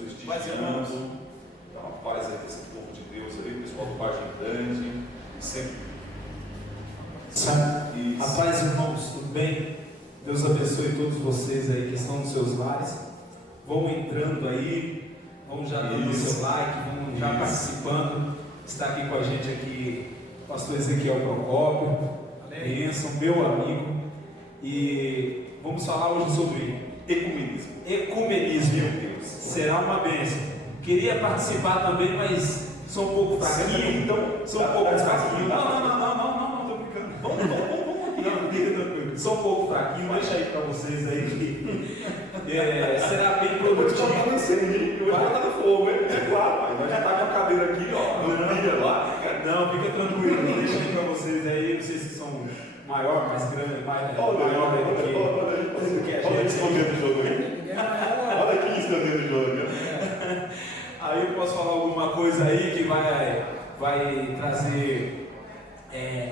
prestigiando. Dá uma paz aí para esse povo de Deus aí, o pessoal do Vargem Grande, sempre. A paz, irmãos, tudo bem? Deus abençoe todos vocês aí que estão nos seus lares. Vão entrando aí, vão já dando o seu like, vão já participando. Está aqui com a gente aqui o pastor Ezequiel Procópio, bênção, meu amigo. E vamos falar hoje sobre Ecumenismo. Ecumenismo. Meu Deus. Será uma bênção. Queria participar também, mas sou um pouco fraquinho. Então, sou um pouco fraquinho. Não, tô brincando. Vamos. Sou um pouco fraquinho, deixa aí para vocês aí. Será bem produtivo. Vai estar no fogo, é claro, mas já tá com a cadeira aqui, ó. Não, fica tranquilo, deixa aí para vocês aí, vocês que são maior, mais grande, maior do que a gente. Olha aqui escondendo o jogo aí. Olha aqui escondendo o jogo. Aí eu posso falar alguma coisa aí que vai trazer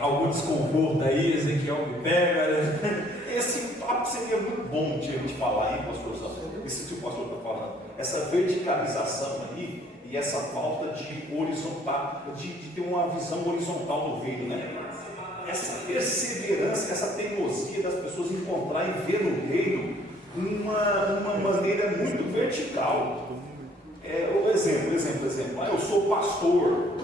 algum desconforto aí, Ezequiel me pega, né? Esse papo seria muito bom de a gente falar, hein, pastor? Esse que o pastor está falando. Essa verticalização aí e essa falta de horizontal, de ter uma visão horizontal do reino, né? Essa perseverança, essa teimosia das pessoas encontrar e ver no reino uma maneira muito vertical. Exemplo. Eu sou pastor.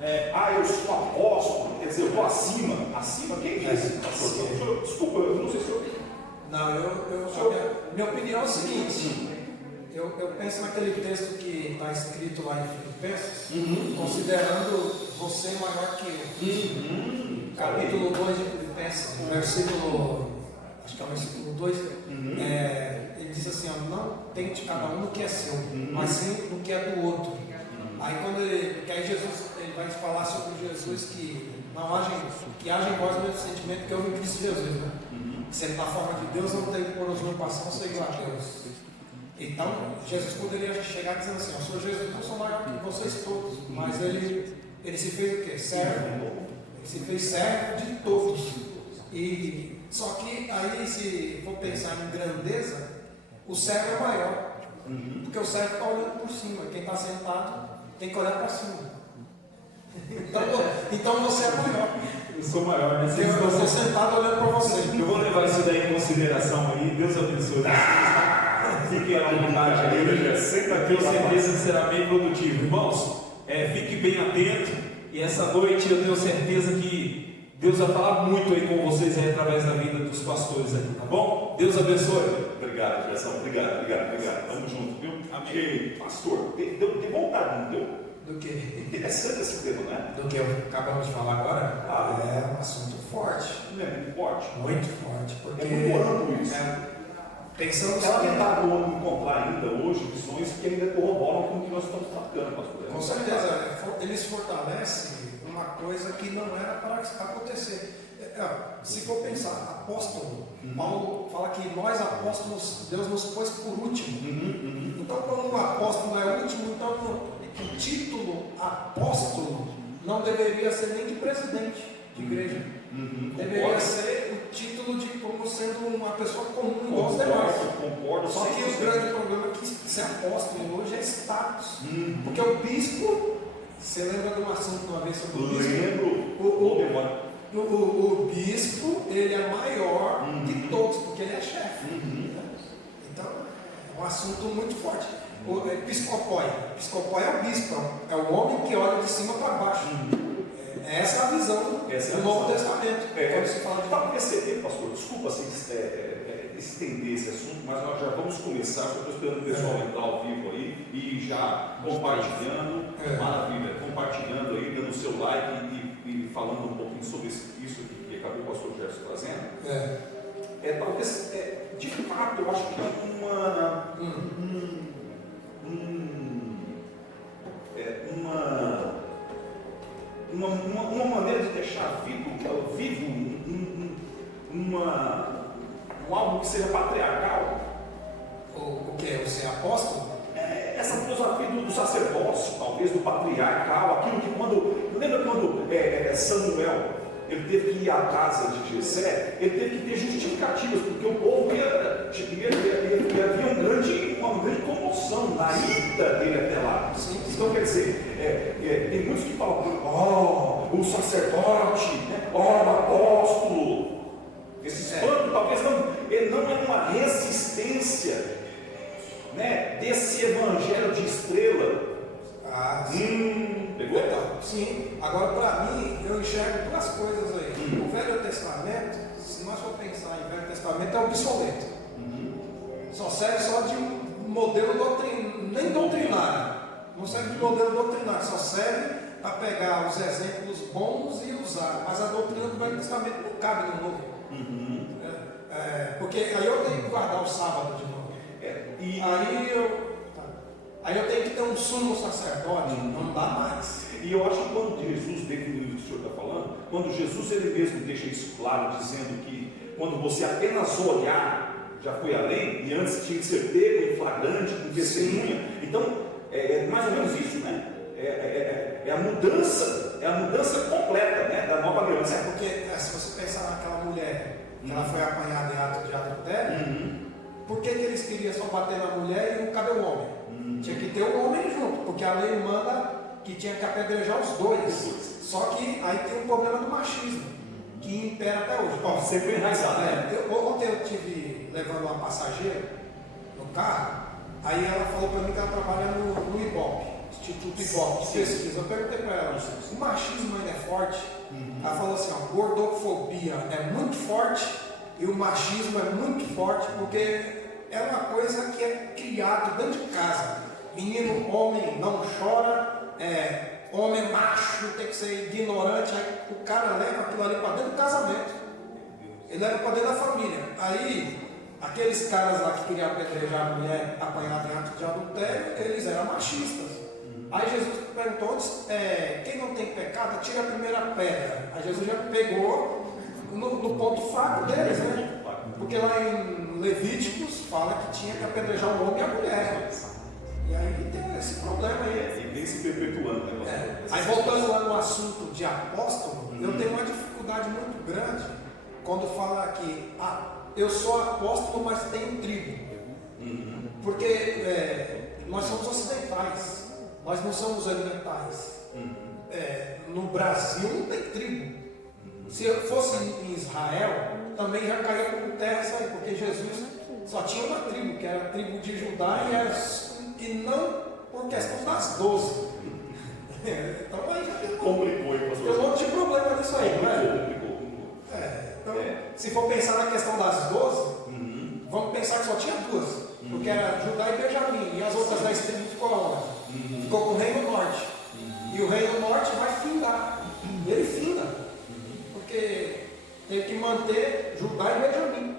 Eu sou apóstolo. Quer dizer, eu estou acima. Acima? Quem disse? Pastor? Desculpa, eu não sei se eu. Não, minha opinião é o seguinte. Eu penso naquele texto que está escrito lá em Filipenses, considerando você maior que eu. Capítulo 2 de Filipenses, versículo, acho que é o versículo 2, ele diz assim, não tente cada um no que é seu, mas sim no que é do outro. Aí porque aí Jesus ele vai falar sobre Jesus que haja em vós o mesmo sentimento que houve em Cristo Jesus, né? Sendo na forma de Deus, não teve por usurpação ser igual a Deus. Então, Jesus poderia chegar dizendo assim, eu sou Jesus, eu sou maior que vocês todos, mas ele se fez o quê? Servo. Ele se fez servo de todos. E só que aí, se for pensar em grandeza, o servo é maior, porque o servo está olhando por cima, quem está sentado tem que olhar para cima. Então você é maior. Eu sou maior, né? Eu estou sentado olhando para você. Eu vou levar isso daí em consideração aí. Deus abençoe vocês. Fiquem à vontade aí. Tenho certeza que será bem produtivo. Irmãos, fique bem atento. E essa noite eu tenho certeza que Deus vai falar muito aí com vocês aí, através da vida dos pastores aí, tá bom? Deus abençoe. Obrigado, direção. Obrigado. Vamos junto, viu? Amém. Pastor, deu vontade, não deu? Do que? Interessante esse tema, né? Do que acabamos de falar agora? É um assunto forte. Não é muito forte? Muito forte. Porque é muito amplo isso. Pensamos ela que tentar encontrar ainda hoje visões que ainda corroboram com o que nós estamos tratando, pastor. Com certeza, eles fortalecem uma coisa que não era para acontecer. Se for pensar, apóstolo, Paulo fala que nós apóstolos, Deus nos pôs por último. Então, quando um apóstolo é o último, então o título apóstolo não deveria ser nem de presidente de igreja. Deveria ser o título de como sendo uma pessoa comum igual os demais. Concordo. Só que o grande problema é que ser apóstolo hoje é status. Porque o bispo, você lembra de um assunto uma vez sobre o bispo? Lembro. O bispo, ele é maior de todos, porque ele é chefe. Então, é um assunto muito forte. O episcopói é o bispo, é o homem que olha de cima para baixo. Essa é a visão do Novo Testamento. Quando se fala de... Para perceber, pastor, desculpa estender esse assunto, mas nós já vamos começar. Eu estou esperando o pessoal entrar ao vivo aí e já compartilhando. Maravilha, compartilhando aí, dando o seu like e falando um pouquinho sobre isso que acabou o pastor Gerson trazendo. Talvez, de fato, eu acho que uma maneira de deixar vivo algo que seja patriarcal. O que é? Você é apóstolo? Essa filosofia do sacerdócio, talvez do patriarcal, aquilo que lembra quando Samuel ele teve que ir à casa de Jessé, ele teve que ter justificativas, porque o povo havia uma grande comoção. Daí vida dele até lá. Sim. Então quer dizer, tem muitos que falam, o sacerdote, né? O apóstolo. Esse espanto talvez ele não é uma resistência, né, desse evangelho de estrela. Pegou? Sim. Agora, para mim, eu enxergo duas coisas aí. O Velho Testamento, se nós for pensar em Velho Testamento, é obsoleto. Só serve só de modelo nem doutrinário. Não serve de modelo doutrinário, só serve para pegar os exemplos bons e usar. Mas a doutrina do Velho Testamento não cabe no Novo. Porque aí eu tenho que guardar o sábado de novo. Aí eu tenho que ter um sumo sacerdote, não dá mais. E eu acho que quando Jesus definiu o que o senhor está falando, quando Jesus ele mesmo deixa isso claro, dizendo que quando você apenas olhar, já foi além, e antes tinha que ser pego em flagrante, com testemunha. Então, é mais ou menos isso, né? É a mudança completa, né, da nova aliança. Porque se você pensar naquela mulher, que ela foi apanhada em ato de adultério, por que eles queriam só bater na mulher e não cadê o homem? Tinha que ter o homem junto, porque a lei manda que tinha que apedrejar os dois. Só que aí tem um problema do machismo, que impera até hoje. Bom, sempre enraizado, né? Ontem eu estive levando uma passageira no carro, aí ela falou para mim que ela trabalha no IBOP, Instituto IBOP, de pesquisa. Eu perguntei para ela, o machismo ainda é forte? Ela falou assim, a gordofobia é muito forte e o machismo é muito forte, porque é uma coisa que é criado dentro de casa. Menino, homem não chora, homem macho tem que ser ignorante. Aí o cara leva aquilo ali para dentro do casamento, ele leva para dentro da família. Aí aqueles caras lá que queriam apedrejar a mulher apanhada em ato de adultério, eles eram machistas. Aí Jesus perguntou, quem não tem pecado, tira a primeira pedra. Aí Jesus já pegou no ponto fraco deles, né? Porque lá em Levíticos fala que tinha que apedrejar o homem e a mulher. E aí tem esse problema aí. E vem se perpetuando, né? Aí voltando lá no assunto de apóstolo, eu tenho uma dificuldade muito grande quando fala que eu sou apóstolo, mas tenho tribo. Porque nós somos ocidentais, nós não somos orientais. No Brasil não tem tribo. Se eu fosse em Israel, também já caía por terra isso aí, porque Jesus só tinha uma tribo, que era a tribo de Judá, e não por questão das 12. Então aí já tem um monte de problema nisso aí, não é? Então, se for pensar na questão das 12, vamos pensar que só tinha duas, porque era Judá e Benjamim, e as outras 10 tribos ficou aonde? Ficou com o Reino Norte. E o Reino Norte vai findar. Ele finda, porque tem que manter Judá e Benjamim.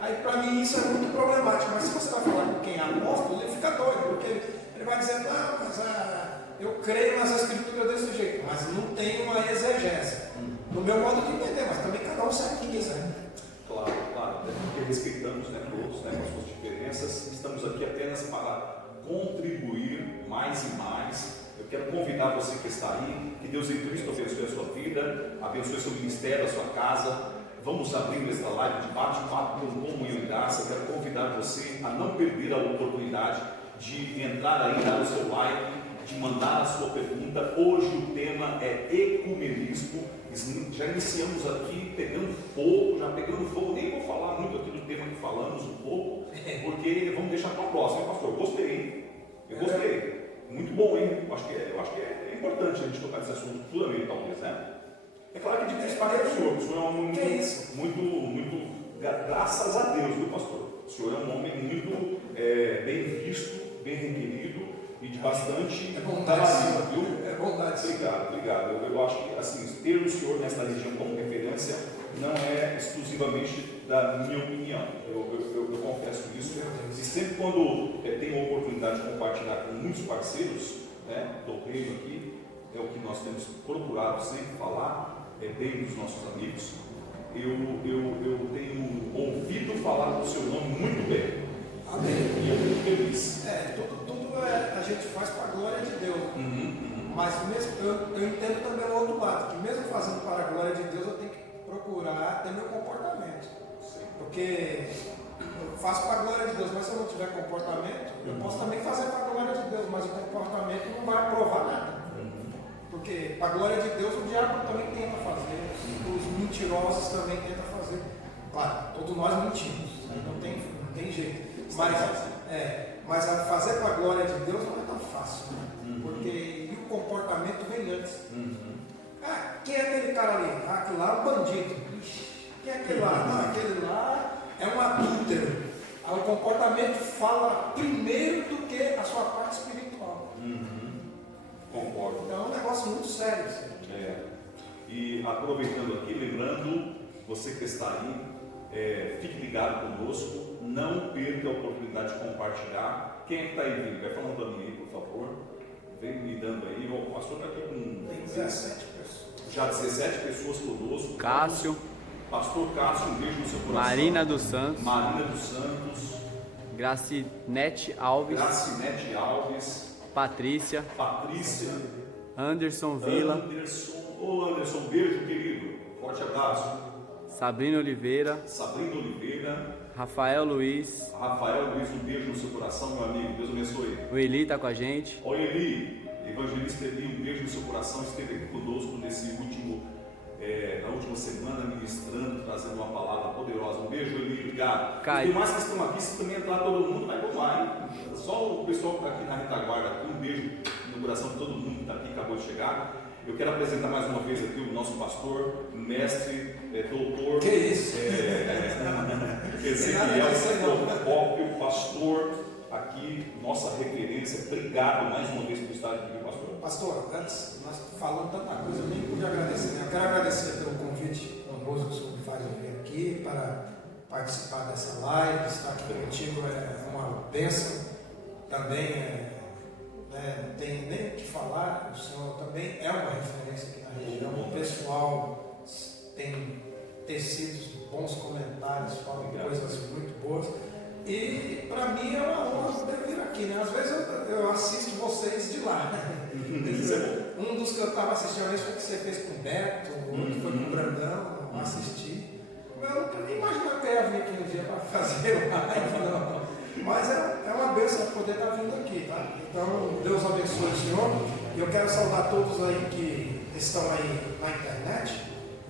Aí para mim isso é muito problemático, mas se você vai falar com quem é apóstolo, ele fica doido, porque ele vai dizer, mas eu creio nas escrituras desse jeito, mas não tem uma exegese. No meu modo de entender, mas também cada um sabe o que quiser. Claro, porque respeitamos, né, todos, né, com as suas diferenças, estamos aqui apenas para contribuir mais e mais. Eu quero convidar você que está aí, que Deus em Cristo abençoe a sua vida, abençoe seu ministério, a sua casa. Vamos abrir esta live de bate-papo com comunhão e graça. Eu quero convidar você a não perder a oportunidade de entrar aí, dar o seu like, de mandar a sua pergunta. Hoje o tema é ecumenismo. Já iniciamos aqui pegando fogo, nem vou falar muito aqui do tema que falamos um pouco, porque vamos deixar para o próximo, pastor. Eu gostei. Muito bom, hein? Eu acho que é importante a gente tocar nesse assunto futuramente, talvez, né? É claro que é difícil para o senhor é um homem muito, graças a Deus, viu, pastor? O senhor é um homem muito bem visto, bem requerido e de bastante bondade, viu? É bondade. Obrigado. Eu acho que assim, ter o senhor nesta região como referência não é exclusivamente da minha opinião. Eu confesso isso. E sempre quando tenho a oportunidade de compartilhar com muitos parceiros, né, do reino aqui, é o que nós temos procurado sempre falar, bem dos nossos amigos. Eu tenho ouvido falar do seu nome muito bem. Amém. E eu fico feliz. Tudo a gente faz para a glória de Deus. Mas mesmo, eu entendo também o outro lado, que mesmo fazendo para a glória de Deus, eu tenho que procurar ter meu comportamento. Porque eu faço para a glória de Deus, mas se eu não tiver comportamento, eu posso também fazer para a glória de Deus, mas o comportamento não vai aprovar nada. Porque para a glória de Deus o diabo também tenta fazer, os mentirosos também tentam fazer. Claro, todos nós mentimos, não tem jeito. Mas a fazer para a glória de Deus não é tão fácil, né? Porque e o comportamento vem antes. Quem é aquele cara ali? Aquele lá é um bandido. Quem é aquele lá? Não, aquele lá é um adúltero. O comportamento fala primeiro do que a sua parte espiritual. Concordo. Então é um negócio muito sério. E aproveitando aqui, lembrando, você que está aí, fique ligado conosco, não perca a oportunidade de compartilhar. Quem é que está aí vindo? Vai falando para mim aí, por favor. Vem me dando aí. O pastor está aqui com. Tem 17 pessoas. Já 17 pessoas conosco. Cássio. Pastor Cássio, um beijo no seu coração. Marina dos Santos. Marina dos Santos. Gracinete Alves. Gracinete Alves. Patrícia. Patrícia. Anderson Vila. Anderson, beijo, querido. Forte abraço. Sabrina Oliveira. Sabrina Oliveira. Rafael Luiz. Rafael Luiz, um beijo no seu coração, meu amigo. Deus abençoe. O Eli está com a gente. Oi, Eli. Evangelista Eli, um beijo no seu coração. Esteve aqui conosco nesse na última semana, ministrando, trazendo uma palavra poderosa. Um beijo, Eli. Obrigado. Caio. Tem mais que estão aqui. Se também entrar todo mundo, vai bombar, hein? Só o pessoal que está aqui na retaguarda. Um beijo no coração de todo mundo que está aqui, acabou de chegar. Eu quero apresentar mais uma vez aqui o nosso pastor, mestre, doutor. Que isso? Ezequiel Procópio, pastor, aqui, nossa referência. Obrigado mais uma vez por estar aqui, pastor. Pastor, antes, nós falamos tanta coisa, eu nem pude agradecer, né? Eu quero agradecer pelo convite honroso que o senhor me faz vir aqui para participar dessa live, estar aqui contigo é uma bênção, também não tem nem o que falar, o senhor também é uma referência aqui na região, o pessoal tem tecidos, bons comentários, falam coisas muito boas. E para mim é uma honra poder vir aqui, né? Às vezes eu assisto vocês de lá, né? Um dos que eu estava assistindo foi que você fez com o Beto, o outro foi com o Brandão, eu assisti. Eu nunca nem imaginava que eu ia vir aqui um dia para fazer live, não. Mas é uma bênção poder estar vindo aqui, tá? Então, Deus abençoe o senhor. E eu quero saudar todos aí que estão aí na internet.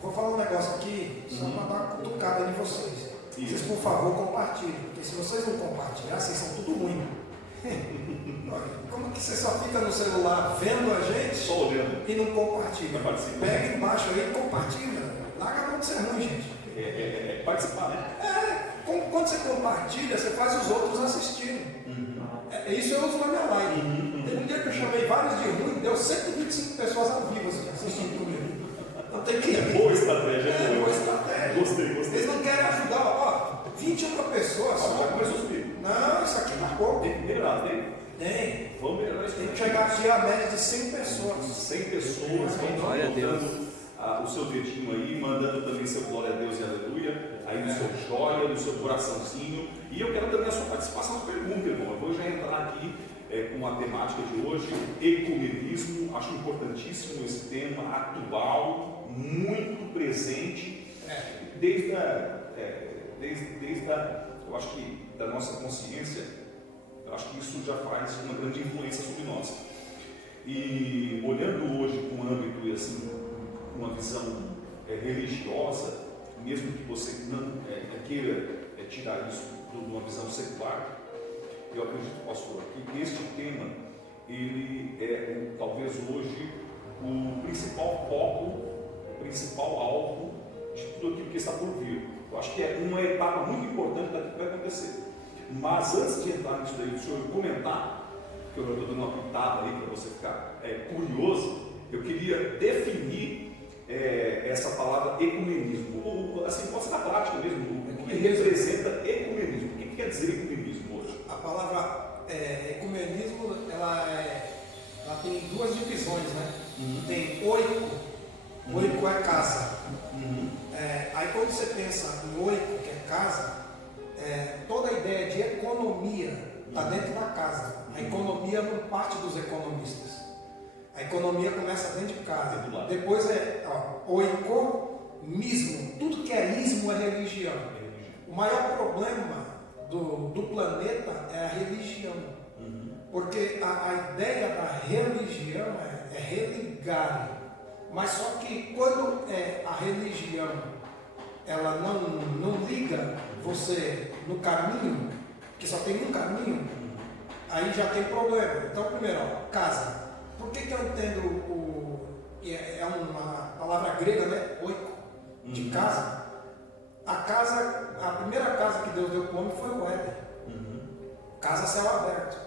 Vou falar um negócio aqui, só para dar uma cutucada em vocês. Vocês, por favor, compartilhem, porque se vocês não compartilhar, vocês são tudo ruim. Como que você só fica no celular vendo a gente só olhando e não compartilha? Pega embaixo aí e compartilha. Larga a mão de ser ruim, gente. Participar, né? Quando você compartilha, você faz os outros assistirem. Isso eu uso na minha live. Teve um dia que eu chamei vários de ruim, deu 125 pessoas ao vivo assistindo comigo. Então tem que ir. Boa estratégia. Boa estratégia. Gostei. Eles não querem ajudar, 21 pessoas. Já começou a subir. Não, isso aqui marcou. Tem que melhorar, Tem. Vamos melhorar isso. Tem que chegar aqui a média de 100 pessoas. 100 pessoas. Glória a Deus. O seu dedinho aí, mandando também seu glória a Deus e aleluia, aí no seu joia, no seu coraçãozinho. E eu quero também a sua participação na pergunta, irmão. Eu vou já entrar aqui com a temática de hoje, ecumenismo. Acho importantíssimo esse tema, atual, muito presente, desde eu acho que da nossa consciência. Eu acho que isso já faz uma grande influência sobre nós. E olhando hoje com um âmbito e assim, uma visão religiosa, mesmo que você não queira tirar isso de uma visão secular, eu acredito, pastor, que este tema ele é talvez hoje o principal foco, o principal alvo de tudo aquilo que está por vir. Eu acho que é uma etapa muito importante daquilo que vai acontecer. Mas antes de entrar nisso daí, o senhor comentar, que eu estou dando uma pitada aí para você ficar curioso, eu queria definir essa palavra ecumenismo, assim, pode ser na prática mesmo, o que representa ecumenismo, o que quer dizer ecumenismo hoje? A palavra ecumenismo, ela tem duas divisões, né? Tem oiko, oiko é casa. Aí quando você pensa em oiko, que é casa, toda a ideia de economia está dentro da casa. A economia não parte dos economistas. A economia começa dentro de casa. Depois oikomismo. Tudo que é ismo é religião. O maior problema do planeta é a religião. Porque a ideia da religião é religar. Mas só que quando a religião ela não liga você no caminho, que só tem um caminho, aí já tem problema. Então, primeiro, casa. Por que eu entendo é uma palavra grega, né? Oiko, de casa. A primeira casa que Deus deu para o homem foi o Éden. Casa a céu aberto.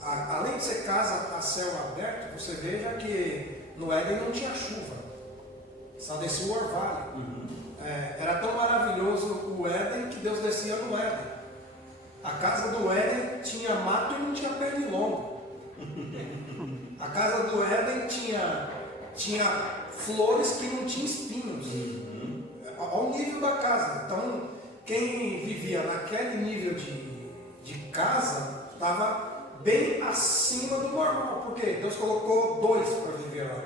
Além de ser casa a céu aberto, você veja que no Éden não tinha chuva, só descia o orvalho. Era tão maravilhoso o Éden que Deus descia no Éden. A casa do Éden tinha mato e não tinha pernilongo. A casa do Éden tinha flores que não tinham espinhos. Ao nível da casa. Então, quem vivia naquele nível de casa estava bem acima do normal, porque Deus colocou dois para viver lá.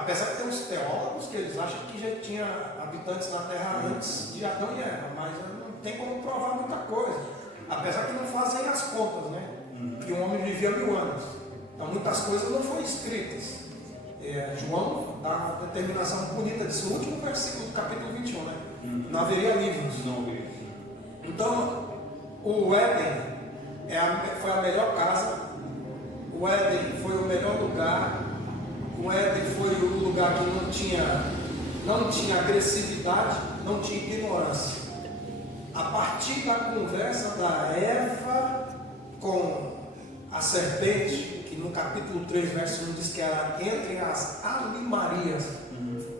Apesar de ter uns teólogos que eles acham que já tinha habitantes na terra antes de Adão e Eva, mas não tem como provar muita coisa. Apesar que não fazem as contas, né? Que um homem vivia 1000 anos. Então muitas coisas não foram escritas. João dá uma determinação bonita disso, o último versículo do capítulo 21, né? Não haveria livros. Então, o Éden foi a melhor casa, o Éden foi o melhor lugar, o Éden foi o lugar que não tinha agressividade, não tinha ignorância. A partir da conversa da Eva com a serpente, que no capítulo 3, verso 1 diz que era entre as alimarias,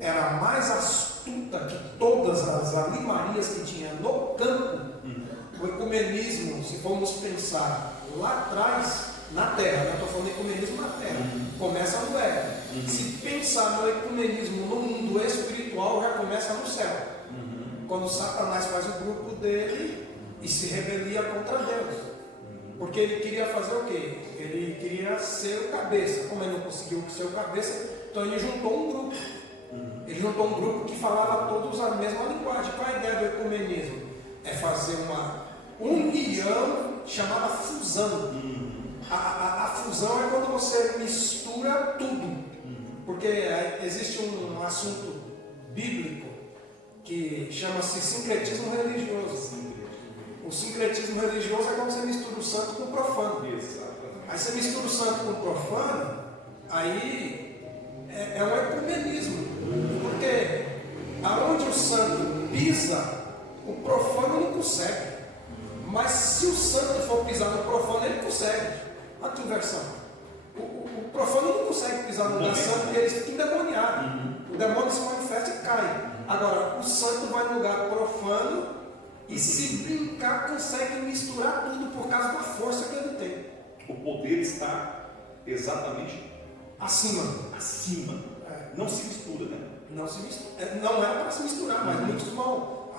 era mais astuta que todas as alimarias que tinha no campo. O ecumenismo, se formos pensar lá atrás, na terra, não estou falando de ecumenismo na terra, começa no Éden. Se pensar no ecumenismo no mundo espiritual, já começa no céu. Quando Satanás faz o grupo dele e se rebelia contra Deus. Porque ele queria fazer o quê? Ele queria ser o cabeça. Como ele não conseguiu ser o cabeça, então ele juntou um grupo. Ele juntou um grupo que falava todos a mesma linguagem. Qual é a ideia do ecumenismo? É fazer uma união chamada fusão. A fusão é quando você mistura tudo. Porque existe um assunto bíblico que chama-se sincretismo religioso. O sincretismo religioso é quando você mistura o santo com o profano. Aí você mistura o santo com o profano, aí é um ecumenismo. Porque aonde o santo pisa, o profano não consegue. Mas se o santo for pisar no profano, ele consegue. Olha que inversão. O profano não consegue pisar no lugar santo porque ele fica endemoniado. O demônio se manifesta e cai. Agora, o santo vai no lugar profano e, se brincar, consegue misturar tudo por causa da força que ele tem. O poder está exatamente acima. Não se mistura, né? Não se mistura. Não era para se misturar, mas muitos vão.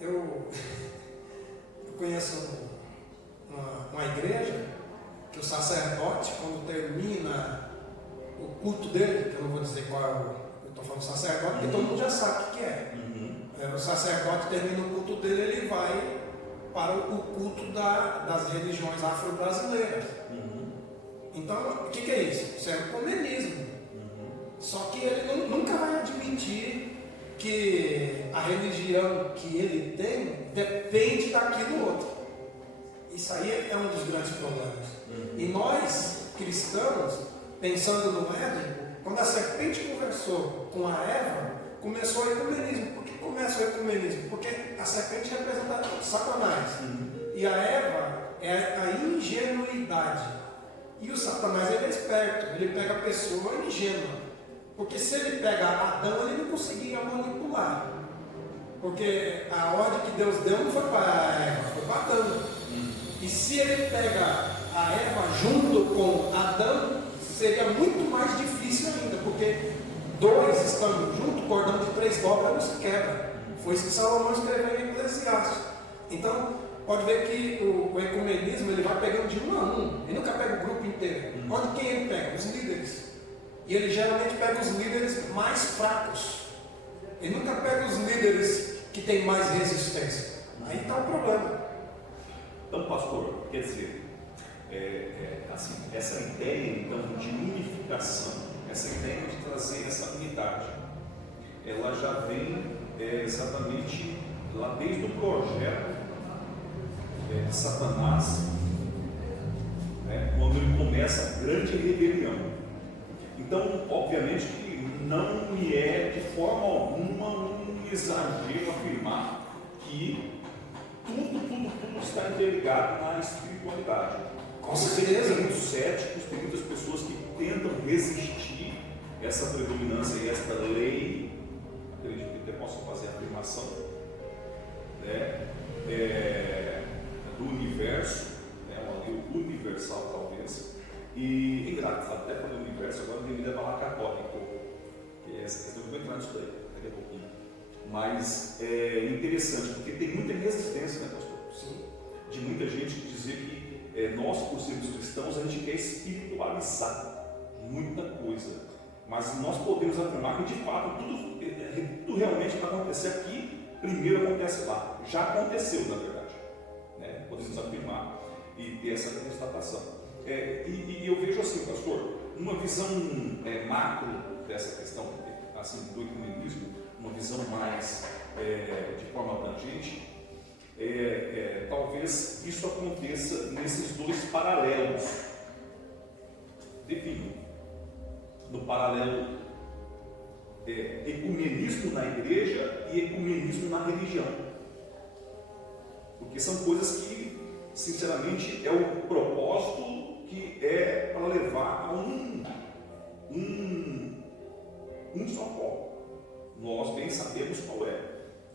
Eu conheço uma igreja que o sacerdote, quando termina o culto dele, que eu não vou dizer qual é eu estou falando sacerdote, porque todo mundo já sabe o que é. O sacerdote termina o culto dele, ele vai para o culto das religiões afro-brasileiras. Então, o que é isso? Isso é um ecumenismo. Só que ele nunca vai admitir que a religião que ele tem depende daquilo outro. Isso aí é um dos grandes problemas. E nós, cristãos, pensando no Éden, quando a serpente conversou com a Eva, começou o ecumenismo. Por que começa o ecumenismo? Porque a serpente representa Satanás. E a Eva é a ingenuidade. E o Satanás, ele é esperto, ele pega a pessoa ingênua. Porque se ele pega Adão, ele não conseguia manipular. Porque a ordem que Deus deu não foi para Eva, foi para Adão. E se ele pega a Eva junto com Adão, seria muito mais difícil ainda, porque dois estando juntos, cordão de 3 dobras não se quebra. Foi isso que Salomão escreveu em Eclesiastes. Então, pode ver que o ecumenismo ele vai pegando de 1 a 1. Ele nunca pega o grupo inteiro. Onde quem ele pega? Os líderes. E ele geralmente pega os líderes mais fracos. Ele nunca pega os líderes que têm mais resistência. Aí está o problema. Então, pastor, quer dizer, assim, essa ideia então de unificação, essa ideia de trazer essa unidade, ela já vem exatamente lá desde o projeto de Satanás, né, quando ele começa a grande rebelião. Então, obviamente que não é de forma alguma um exagero afirmar que tudo está interligado na espiritualidade. Com certeza. Tem muitos céticos, tem muitas pessoas que tentam resistir essa predominância e essa lei, acredito que até posso fazer a afirmação, né, do universo, uma lei universal talvez, e engraçado, até quando o universo agora me leva lá católico, que é essa questão, eu vou entrar nisso daí daqui a pouquinho, mas é interessante, porque tem muita resistência, né, pastor? Sim. De muita gente dizer que nós, por sermos cristãos, a gente quer espiritualizar muita coisa, mas nós podemos afirmar que de fato tudo realmente vai acontecer aqui, primeiro acontece lá, já aconteceu na verdade, né? Podemos afirmar e ter essa constatação. E eu vejo assim, pastor, uma visão macro dessa questão assim, do ecumenismo, uma visão mais de forma abrangente, talvez isso aconteça nesses dois paralelos. Defino. No paralelo ecumenismo na igreja e ecumenismo na religião. Porque são coisas que, sinceramente, é o propósito que é para levar a um só foco. Nós bem sabemos qual é.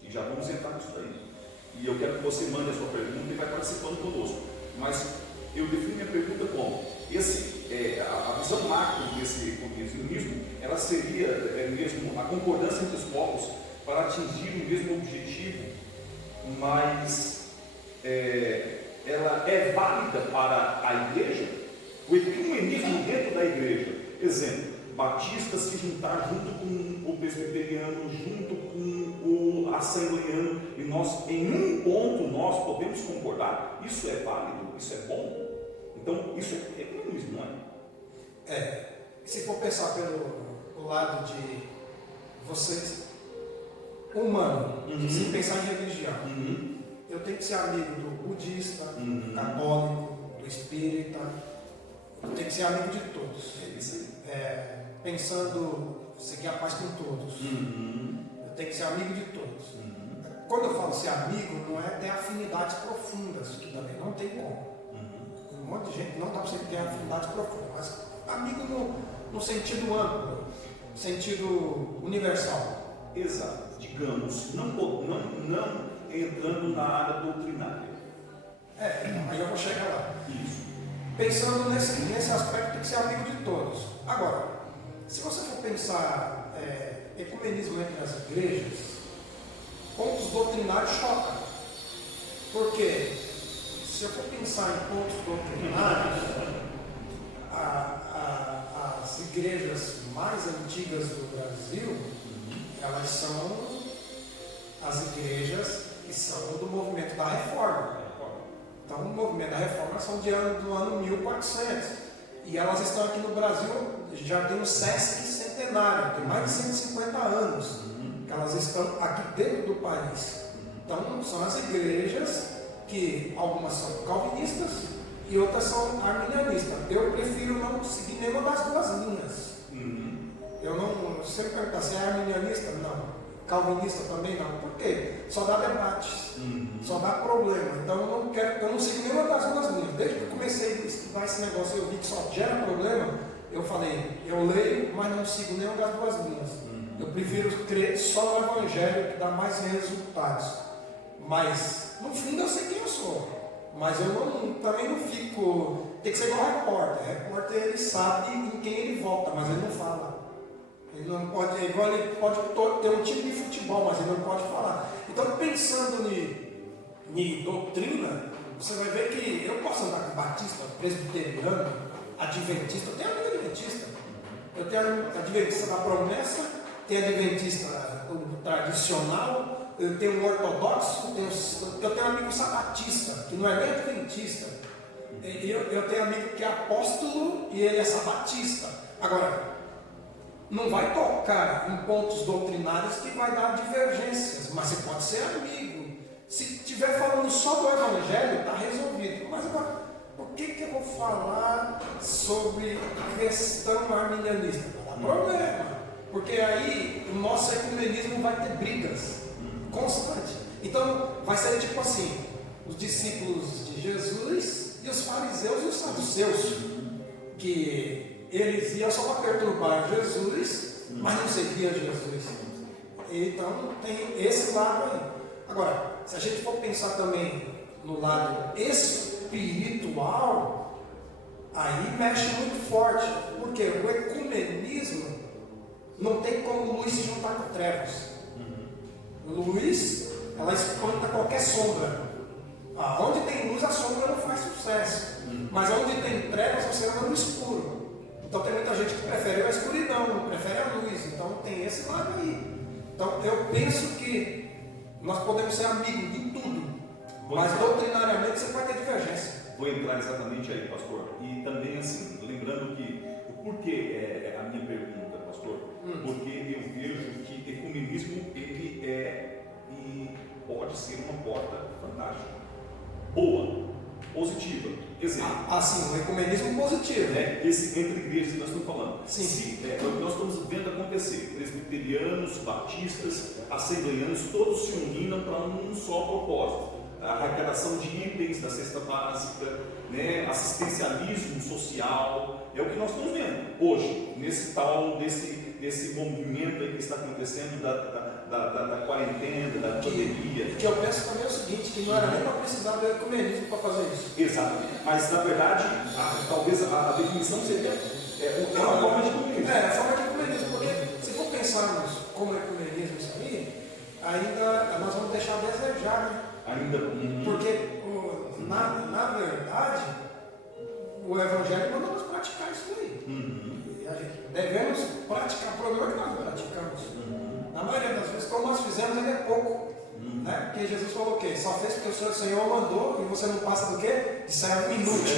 E já vamos entrar nisso daí. E eu quero que você mande a sua pergunta e vai participando conosco. Mas eu defino minha pergunta como a visão macro desse ecumenismo, ela seria mesmo a concordância entre os povos para atingir o mesmo objetivo, mas ela é válida para a igreja? O ecumenismo dentro da igreja, exemplo, batistas se juntar junto com o presbiteriano, junto com o assembleano, e nós, em um ponto, nós podemos concordar. Isso é válido? Isso é bom? Então, isso é ecumenismo, não é? Se for pensar pelo lado de vocês, humano, se pensar em religião, eu tenho que ser amigo do budista, do católico, do espírita, eu tenho que ser amigo de todos. É isso aí. Pensando seguir a paz com todos. Eu tenho que ser amigo de todos. Quando eu falo ser amigo, não é ter afinidades profundas, que também não tem como. Um monte de gente não dá para você ter afinidades profundas, mas amigo no sentido amplo, sentido universal. Exato. Digamos, não entrando na área doutrinária. Aí eu vou chegar lá. Isso. Pensando nesse aspecto, tem que ser amigo de todos. Agora, se você for pensar ecumenismo entre as igrejas, pontos doutrinários chocam. Porque se eu for pensar em pontos doutrinários, as igrejas mais antigas do Brasil, elas são as igrejas que são do movimento da Reforma. Então, o movimento da Reforma são do ano 1400. E elas estão aqui no Brasil, já tem um Sesc centenário, tem mais de 150 anos que elas estão aqui dentro do país. Então, são as igrejas que algumas são calvinistas e outras são arminianistas. Eu prefiro não seguir nenhuma das duas linhas. Eu não, se você perguntar se é arminianista, não. Calvinista também não. Por quê? Só dá debates, só dá problema. Então eu não sigo nenhuma das duas linhas. Desde que eu comecei a estudar esse negócio, eu vi que só gera problema. Eu falei, eu leio, mas não sigo nenhuma das duas linhas. Eu prefiro crer só no Evangelho, que dá mais resultados. Mas no fundo eu sei quem eu sou. Mas eu também não fico. Tem que ser igual repórter. Repórter ele sabe em quem ele vota, mas ele não fala. Ele não pode, igual ele pode ter um time de futebol, mas ele não pode falar. Então, pensando em doutrina, você vai ver que eu posso andar com batista, presbiteriano, adventista. Eu tenho amigo adventista. Eu tenho adventista da promessa, tenho adventista tradicional, eu tenho um ortodoxo, eu tenho um amigo sabatista, que não é nem adventista. Eu tenho amigo que é apóstolo e ele é sabatista. Agora, não vai tocar em pontos doutrinários que vai dar divergências, mas você pode ser amigo. Se estiver falando só do Evangelho, está resolvido. Mas agora, por que eu vou falar sobre questão arminianista? Não dá problema, porque aí o nosso ecumenismo vai ter brigas constantes. Então, vai ser tipo assim: os discípulos de Jesus e os fariseus e os saduceus, que eles iam só para perturbar Jesus, mas não seguiam Jesus. Então tem esse lado aí. Agora, se a gente for pensar também no lado espiritual, aí mexe muito forte, porque o ecumenismo não tem como luz se juntar com trevas. Luz, ela espanta qualquer sombra. Onde tem luz, a sombra não faz sucesso. Mas onde tem trevas, você anda no escuro. Então tem muita gente que prefere a escuridão, não prefere a luz. Então tem esse lado aí. Então eu penso que nós podemos ser amigos de tudo, mas doutrinariamente você vai ter divergência. Vou entrar exatamente aí, pastor. E também assim, lembrando que o porquê é a minha pergunta, pastor, porque eu vejo que ecumenismo ele é e pode ser uma porta fantástica, boa, positiva. Exemplo. Assim, o ecumenismo positivo. Esse entre igrejas que nós estamos falando. Sim. É o que nós estamos vendo acontecer. Presbiterianos, batistas, assembleianos, todos se unindo para um só propósito. A arrecadação de itens da cesta básica, assistencialismo social. É o que nós estamos vendo hoje, desse movimento aí que está acontecendo da quarentena, da pandemia. Que eu penso também é o seguinte, que não era nem para precisar do ecumenismo para fazer isso. Exatamente. Mas na verdade, talvez a definição seria uma forma de ecumenismo. É, a forma de ecumenismo, porque se for pensarmos como ecumenismo isso aí, ainda nós vamos deixar a desejar, né? Porque na verdade o Evangelho manda nós praticar isso aí. E a gente devemos praticar, o problema é que nós praticamos. Na maioria das vezes, como nós fizemos, ele é pouco. Porque Jesus falou o quê? Só fez porque o Senhor mandou e você não passa do quê? De servo inútil.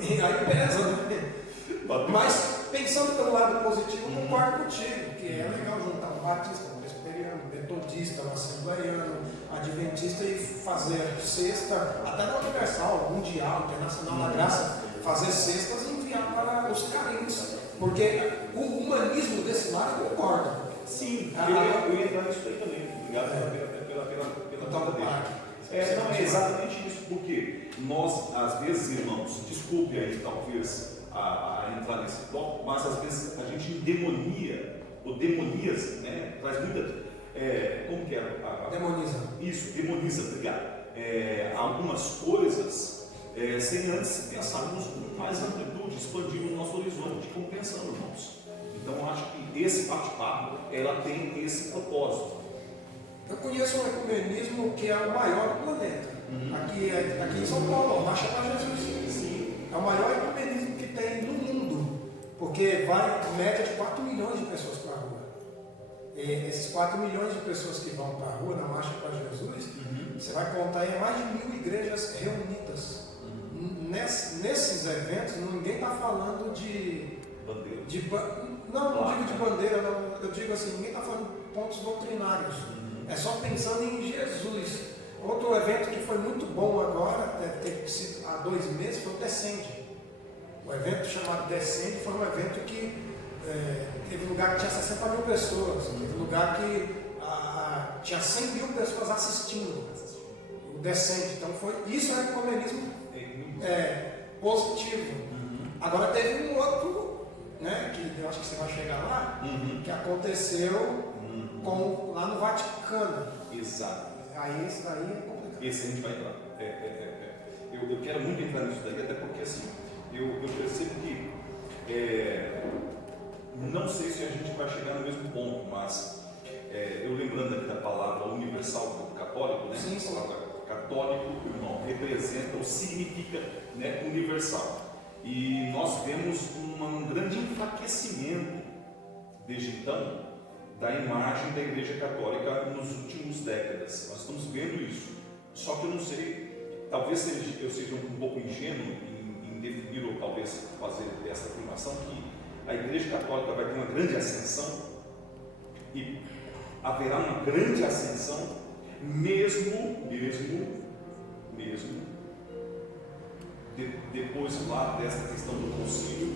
E aí pesa, né? Mas pensando pelo lado positivo, eu concordo contigo, que é legal juntar um batista, um presbiteriano, um metodista, um assembleiano, adventista e fazer cesta, até na Universal, Mundial, Internacional da Graça, fazer cestas e enviar para os carentes. Porque o humanismo desse lado concorda. Sim, eu ia entrar nisso aí também. Obrigado pela deixa. Não, é exatamente isso, porque nós, às vezes, irmãos, desculpe aí, talvez, a entrar nesse tópico, mas às vezes a gente demonia, ou demoniza, traz muita. Como que é? Demoniza. Isso, demoniza, obrigado. Algumas coisas, sem antes pensarmos com mais amplitude, expandirmos o nosso horizonte, como pensando, irmãos. Então, eu acho que esse bate-papo, ela tem esse propósito. Eu conheço um ecumenismo que é o maior do planeta. Aqui em São Paulo, Marcha para Jesus. Sim. É o maior ecumenismo que tem no mundo, porque vai em média de 4 milhões de pessoas para a rua. E esses 4 milhões de pessoas que vão para a rua na Marcha para Jesus, você vai contar aí mais de 1000 igrejas reunidas. Nesses eventos, ninguém está falando de bandeira. Não digo de bandeira, não. Eu digo assim, ninguém está falando de pontos doutrinários. É só pensando em Jesus. Outro evento que foi muito bom agora, deve ter sido há 2 meses, foi o Descende. O evento chamado Descende foi um evento que teve lugar que tinha 60 mil pessoas, teve lugar que tinha 100 mil pessoas assistindo. O Descende. Então isso é ecumenismo positivo. Agora teve um outro, que eu acho que você vai chegar lá, que aconteceu lá no Vaticano. Exato. Aí esse daí é complicado. Esse a gente vai entrar. Eu quero muito entrar nisso daí, até porque assim, eu percebo que não sei se a gente vai chegar no mesmo ponto, mas eu lembrando aqui da palavra universal católico, né? Sim, sim. A palavra católico, irmão, representa ou significa, universal. E nós vemos um grande enfraquecimento desde então da imagem da Igreja Católica nos últimos décadas. Nós estamos vendo isso. Só que eu não sei talvez eu seja um pouco ingênuo em definir ou talvez fazer essa afirmação que a Igreja Católica vai ter uma grande ascensão e haverá uma grande ascensão mesmo depois lá dessa questão do concílio,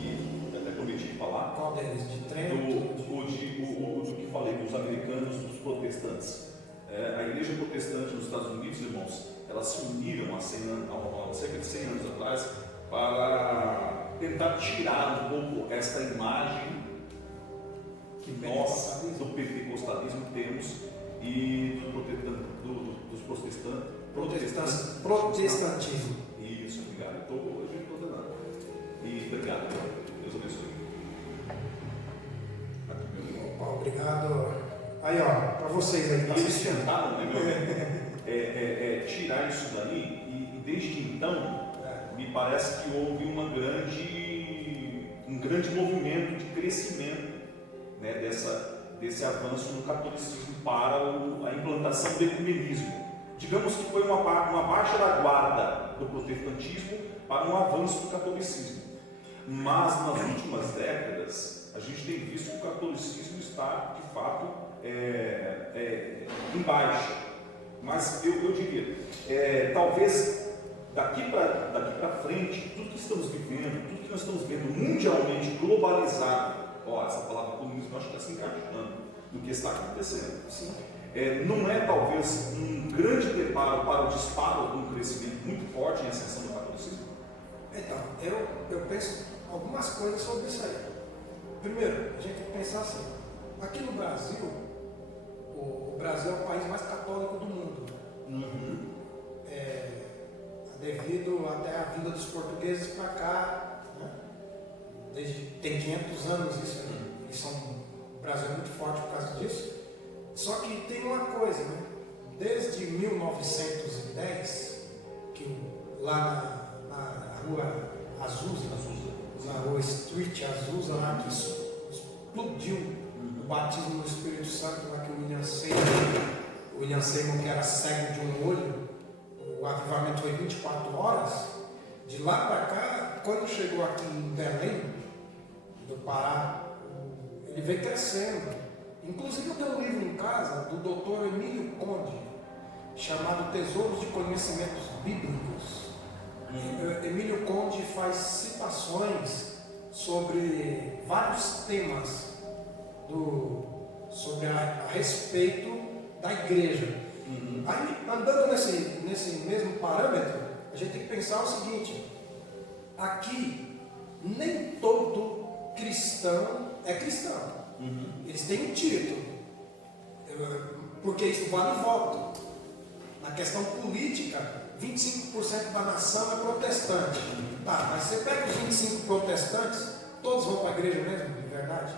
que até prometi falar. Qual deles? De Trento? Do que falei, dos americanos, dos protestantes. A igreja protestante nos Estados Unidos, irmãos, elas se uniram há cerca de 100 anos atrás para tentar tirar um pouco esta imagem que nós, do pentecostalismo, temos e dos Protestantismo. Isso, obrigado. Hoje estou dando. E obrigado. Deus abençoe. Aqui, meu irmão. Opa, obrigado. Aí, ó, para vocês aí. E eles tentaram, né, tirar isso daí, e desde então, me parece que houve um grande movimento de crescimento, né, desse avanço no catolicismo para a implantação do ecumenismo. Digamos que foi uma baixa da guarda do protestantismo para um avanço do catolicismo. Mas nas últimas décadas, a gente tem visto que o catolicismo está, de fato, em baixa. Mas eu diria, talvez daqui para frente, tudo que estamos vivendo, tudo que nós estamos vendo mundialmente globalizado, essa palavra comunismo eu acho que está se encaixando no que está acontecendo. Sim. Não é talvez um grande preparo para o disparo de um crescimento muito forte em ascensão do catolicismo? Então, eu penso algumas coisas sobre isso aí. Primeiro, a gente tem que pensar assim: aqui no Brasil, o Brasil é o país mais católico do mundo. Uhum. Devido até a vinda dos portugueses para cá, né? Tem 500 anos isso aí. O Brasil é muito forte por causa disso. Só que tem uma coisa, né? Desde 1910, que lá na rua Azusa, na rua Street Azusa, lá que explodiu o batismo no Espírito Santo, lá que o William Seymour, que era cego de um olho, o avivamento foi 24 horas. De lá para cá, quando chegou aqui em Belém, do Pará, ele veio crescendo. Inclusive eu tenho um livro em casa do Dr. Emílio Conde, chamado Tesouros de Conhecimentos Bíblicos. Emílio Conde faz citações sobre vários temas a respeito da igreja. Aí, andando nesse mesmo parâmetro, a gente tem que pensar o seguinte: aqui nem todo cristão é cristão. Eles têm um título, porque isso vale voto. Na questão política, 25% da nação é protestante. Tá, mas você pega os 25 protestantes, todos vão para a igreja mesmo, de verdade?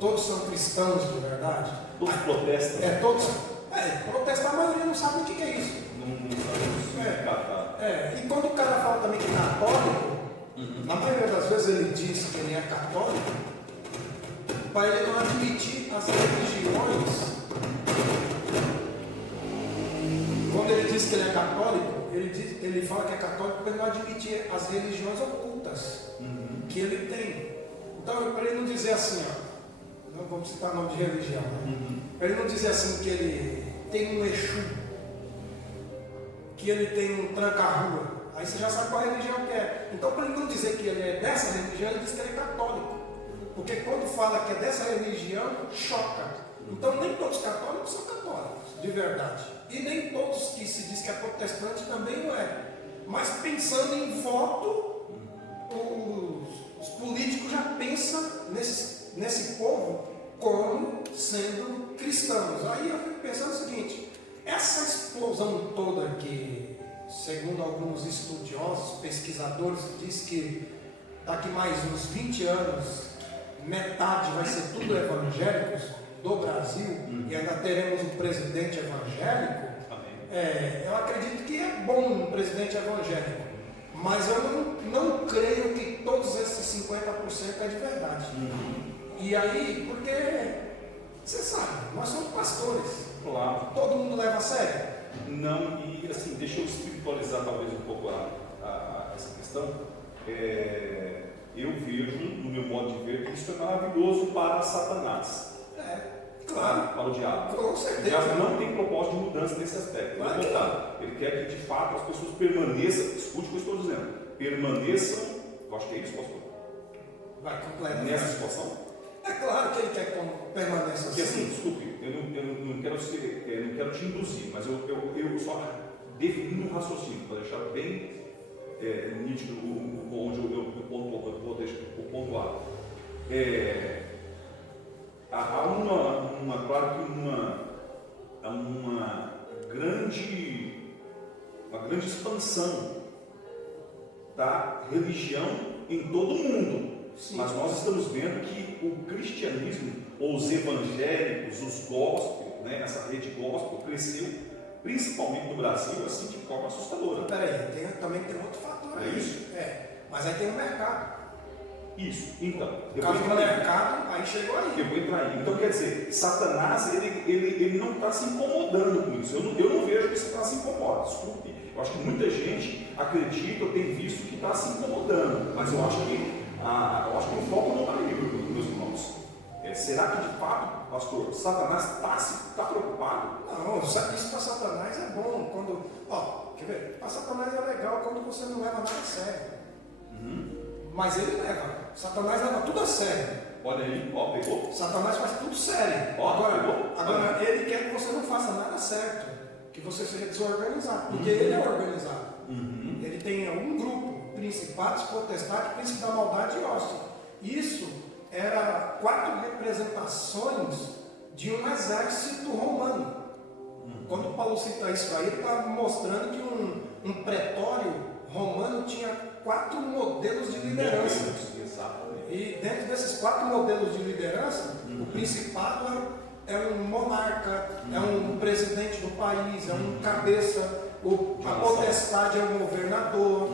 Todos são cristãos de verdade? Todos protestam? Protestar, a maioria não sabe o que é isso. Não sabe E quando o cara fala também que é católico, na maioria das vezes ele diz que ele é católico, para ele não admitir as religiões. Quando ele diz que ele é católico, ele fala que é católico para ele não admitir as religiões ocultas que ele tem. Então, para ele não dizer assim, não vamos citar nome de religião, para ele não dizer assim que ele tem um Exu, que ele tem um tranca-rua, aí você já sabe qual religião que é. Então, para ele não dizer que ele é dessa religião, ele diz que ele é católico. Porque quando fala que é dessa religião, choca. Então nem todos os católicos são católicos, de verdade. E nem todos que se diz que é protestante também não é. Mas pensando em voto, os políticos já pensam nesse povo como sendo cristãos. Aí eu fico pensando o seguinte: essa explosão toda que, segundo alguns estudiosos, pesquisadores, diz que daqui mais uns 20 anos metade vai ser tudo evangélicos do Brasil, e ainda teremos um presidente evangélico. Eu acredito que é bom um presidente evangélico, mas eu não creio que todos esses 50% é de verdade. E aí, porque você sabe, nós somos pastores. Claro. Todo mundo leva a sério? Não, e assim, deixa o Espírito espiritualizar talvez um pouco essa questão, eu vejo, no meu modo de ver, que isso é maravilhoso para Satanás. Claro. Para o diabo. Com O certeza. diabo não tem propósito de mudança nesse aspecto. Claro Pelo que contrário, ele quer que de fato as pessoas permaneçam, escute o que eu estou dizendo, permaneçam, eu acho que é isso, pastor, Vai, completa. nessa situação. É claro que ele quer que permaneça Porque assim, assim. desculpe, eu não quero te induzir, mas eu só defini um raciocínio para deixar bem nítido onde eu vou pontuar. Há claro que uma grande expansão da religião em todo o mundo. Sim. Mas nós estamos vendo que o cristianismo, ou os evangélicos, os gospel, né, essa rede gospel cresceu, principalmente no Brasil, assim de forma assustadora. Peraí, também tem outro fator aí. É isso? Mas aí tem o mercado. Isso, então. Por causa do mercado, aí chegou aí. Eu vou entrar aí. Então, quer dizer, Satanás, ele não está se incomodando com isso. Eu não vejo que Satanás se incomoda, desculpe. Eu acho que muita gente acredita ou tem visto que está se incomodando. Mas eu acho que o foco não está aí, meus irmãos. Será que de fato, pastor, Satanás está preocupado? Não, isso para Satanás é bom. Quer ver? Para Satanás é legal quando você não leva nada a sério. Mas ele leva. Satanás leva tudo a sério. Olha aí, pegou. Satanás faz tudo sério. Agora ele quer que você não faça nada certo, que você seja desorganizado, porque ele é organizado. Ele tem um grupo, principados, potestades, príncipe da maldade e hóstia. Isso era 4 representações de um exército romano. Quando Paulo cita isso aí, ele está mostrando que um pretório romano tinha 4 modelos de liderança. Exatamente. E dentro desses 4 modelos de liderança, o principado é um monarca, é um presidente do país, é um cabeça, a potestade é um governador,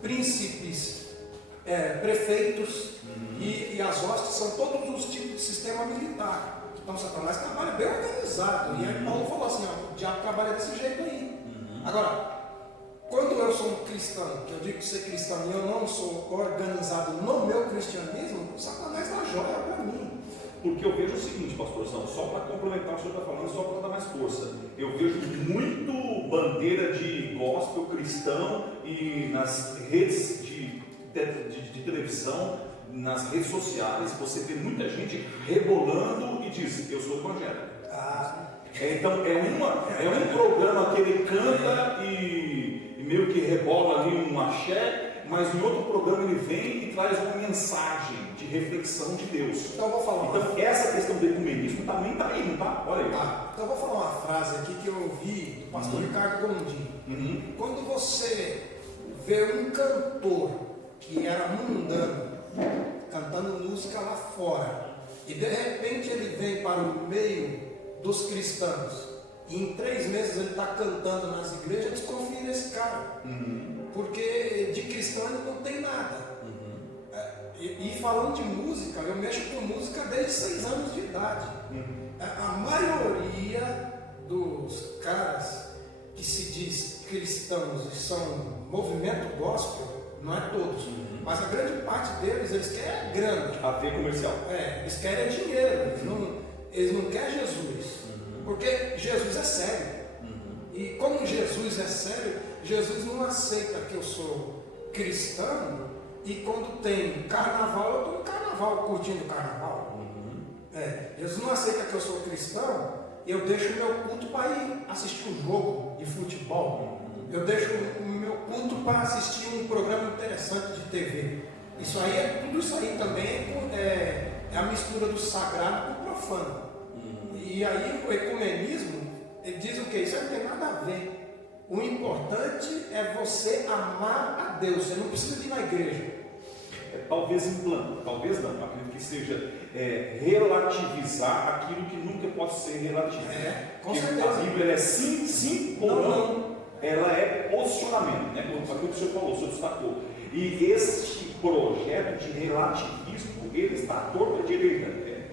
príncipes, prefeitos e as hostes são todos os tipos de sistema militar. Então Satanás trabalha bem organizado. E aí Paulo falou assim, o diabo trabalha desse jeito aí. Agora, quando eu sou um cristão, que eu digo que ser cristão e eu não sou organizado no meu cristianismo, Satanás dá joia para mim. Porque eu vejo o seguinte, pastorzão, só para complementar o que o senhor está falando, só para dar mais força. Eu vejo muito bandeira de gospel cristão e nas redes de televisão, nas redes sociais, você vê muita gente rebolando e diz, eu sou evangélico. Então é um programa que ele canta e meio que rebola ali um axé, mas em outro programa ele vem e traz uma mensagem de reflexão de Deus. Então eu vou falar. Então essa questão do ecumenismo também está aí, não está? Olha aí. Então eu vou falar uma frase aqui que eu ouvi do pastor Ricardo Gondim. Quando você vê um cantor que era mundano, cantando música lá fora, e de repente ele vem para o meio dos cristãos, e em 3 meses ele está cantando nas igrejas, desconfie desse cara, porque de cristão ele não tem nada. E falando de música, eu mexo com música desde 6 anos de idade. A maioria dos caras que se diz cristãos e são movimento gospel, não é todos, mas a grande parte deles, eles querem grana. A ver comercial. Eles querem dinheiro, eles não querem Jesus. Porque Jesus é sério. E como Jesus é sério, Jesus não aceita que eu sou cristão e quando tem carnaval, eu estou no carnaval, curtindo o carnaval. Jesus não aceita que eu sou cristão e eu deixo o meu culto para ir assistir um jogo de futebol. Eu deixo o meu culto para assistir um programa interessante de TV. Tudo isso aí também é a mistura do sagrado com o profano. E aí o ecumenismo, ele diz o que? Isso não tem nada a ver. O importante é você amar a Deus. Você não precisa ir na igreja. Talvez talvez não, acredito que seja relativizar aquilo que nunca pode ser relativo. Com Porque certeza. a Bíblia é sim ou não. Ela é posicionamento, né? Como aquilo que o senhor falou, o senhor destacou. E este projeto de relativismo, ele está à torta direita.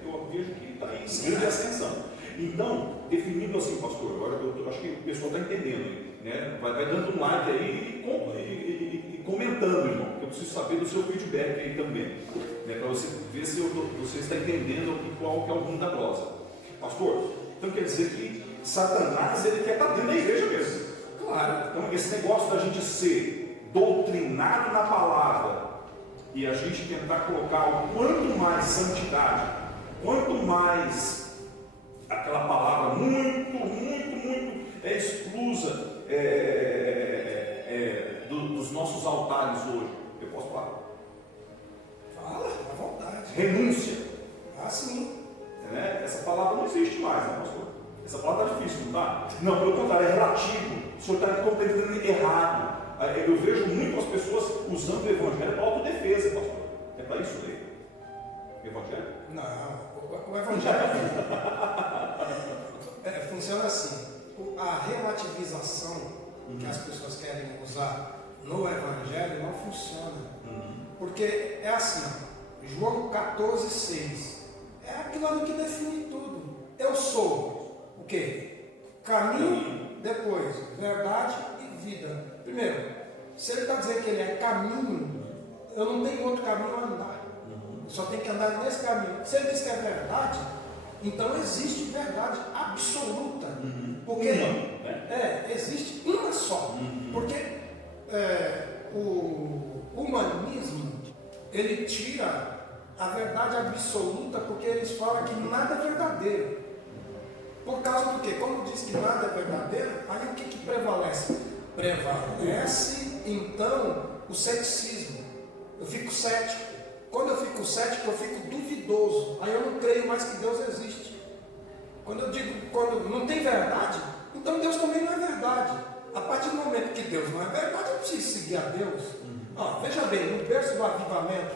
Eu vejo que está em grande ascensão. Então, definindo assim, pastor, agora eu acho que o pessoal está entendendo. né? Vai dando um like aí e comentando, irmão, porque eu preciso saber do seu feedback aí também, né? Para você ver se você está entendendo qual que é o rumo da prosa. Pastor, então quer dizer que Satanás ele quer estar dentro da igreja mesmo. Claro. Então esse negócio da gente ser doutrinado na palavra e a gente tentar colocar o quanto mais santidade, quanto mais aquela palavra muito exclusa dos nossos altares hoje. Eu posso falar? Fala, à vontade. Renúncia. Ah, sim. Né? Essa palavra não existe mais, né, pastor? Essa palavra está difícil, não está? Não, pelo contrário, é relativo. O senhor está compreendendo errado. Eu vejo muitas pessoas usando o evangelho para autodefesa, pastor. É para isso aí? Evangelho? Não, o evangelho funciona assim. A relativização que as pessoas querem usar no evangelho não funciona. Porque é assim, João 14,6 é aquilo ali que define tudo. Eu sou o quê? Caminho, depois verdade e vida. Primeiro, se ele está dizendo que ele é caminho, eu não tenho outro caminho a andar. Eu só tenho que andar nesse caminho. Se ele diz que é verdade, então existe verdade absoluta. Porque existe uma só. Porque o humanismo ele tira a verdade absoluta, porque eles falam que nada é verdadeiro. Por causa do quê? Como diz que nada é verdadeiro, aí o que prevalece? Prevalece então o ceticismo. Eu fico cético. Quando eu fico cético, eu fico duvidoso. Aí eu não creio mais que Deus existe. Quando não tem verdade, então Deus também não é verdade. A partir do momento que Deus não é verdade, eu preciso seguir a Deus. Veja bem, no berço do avivamento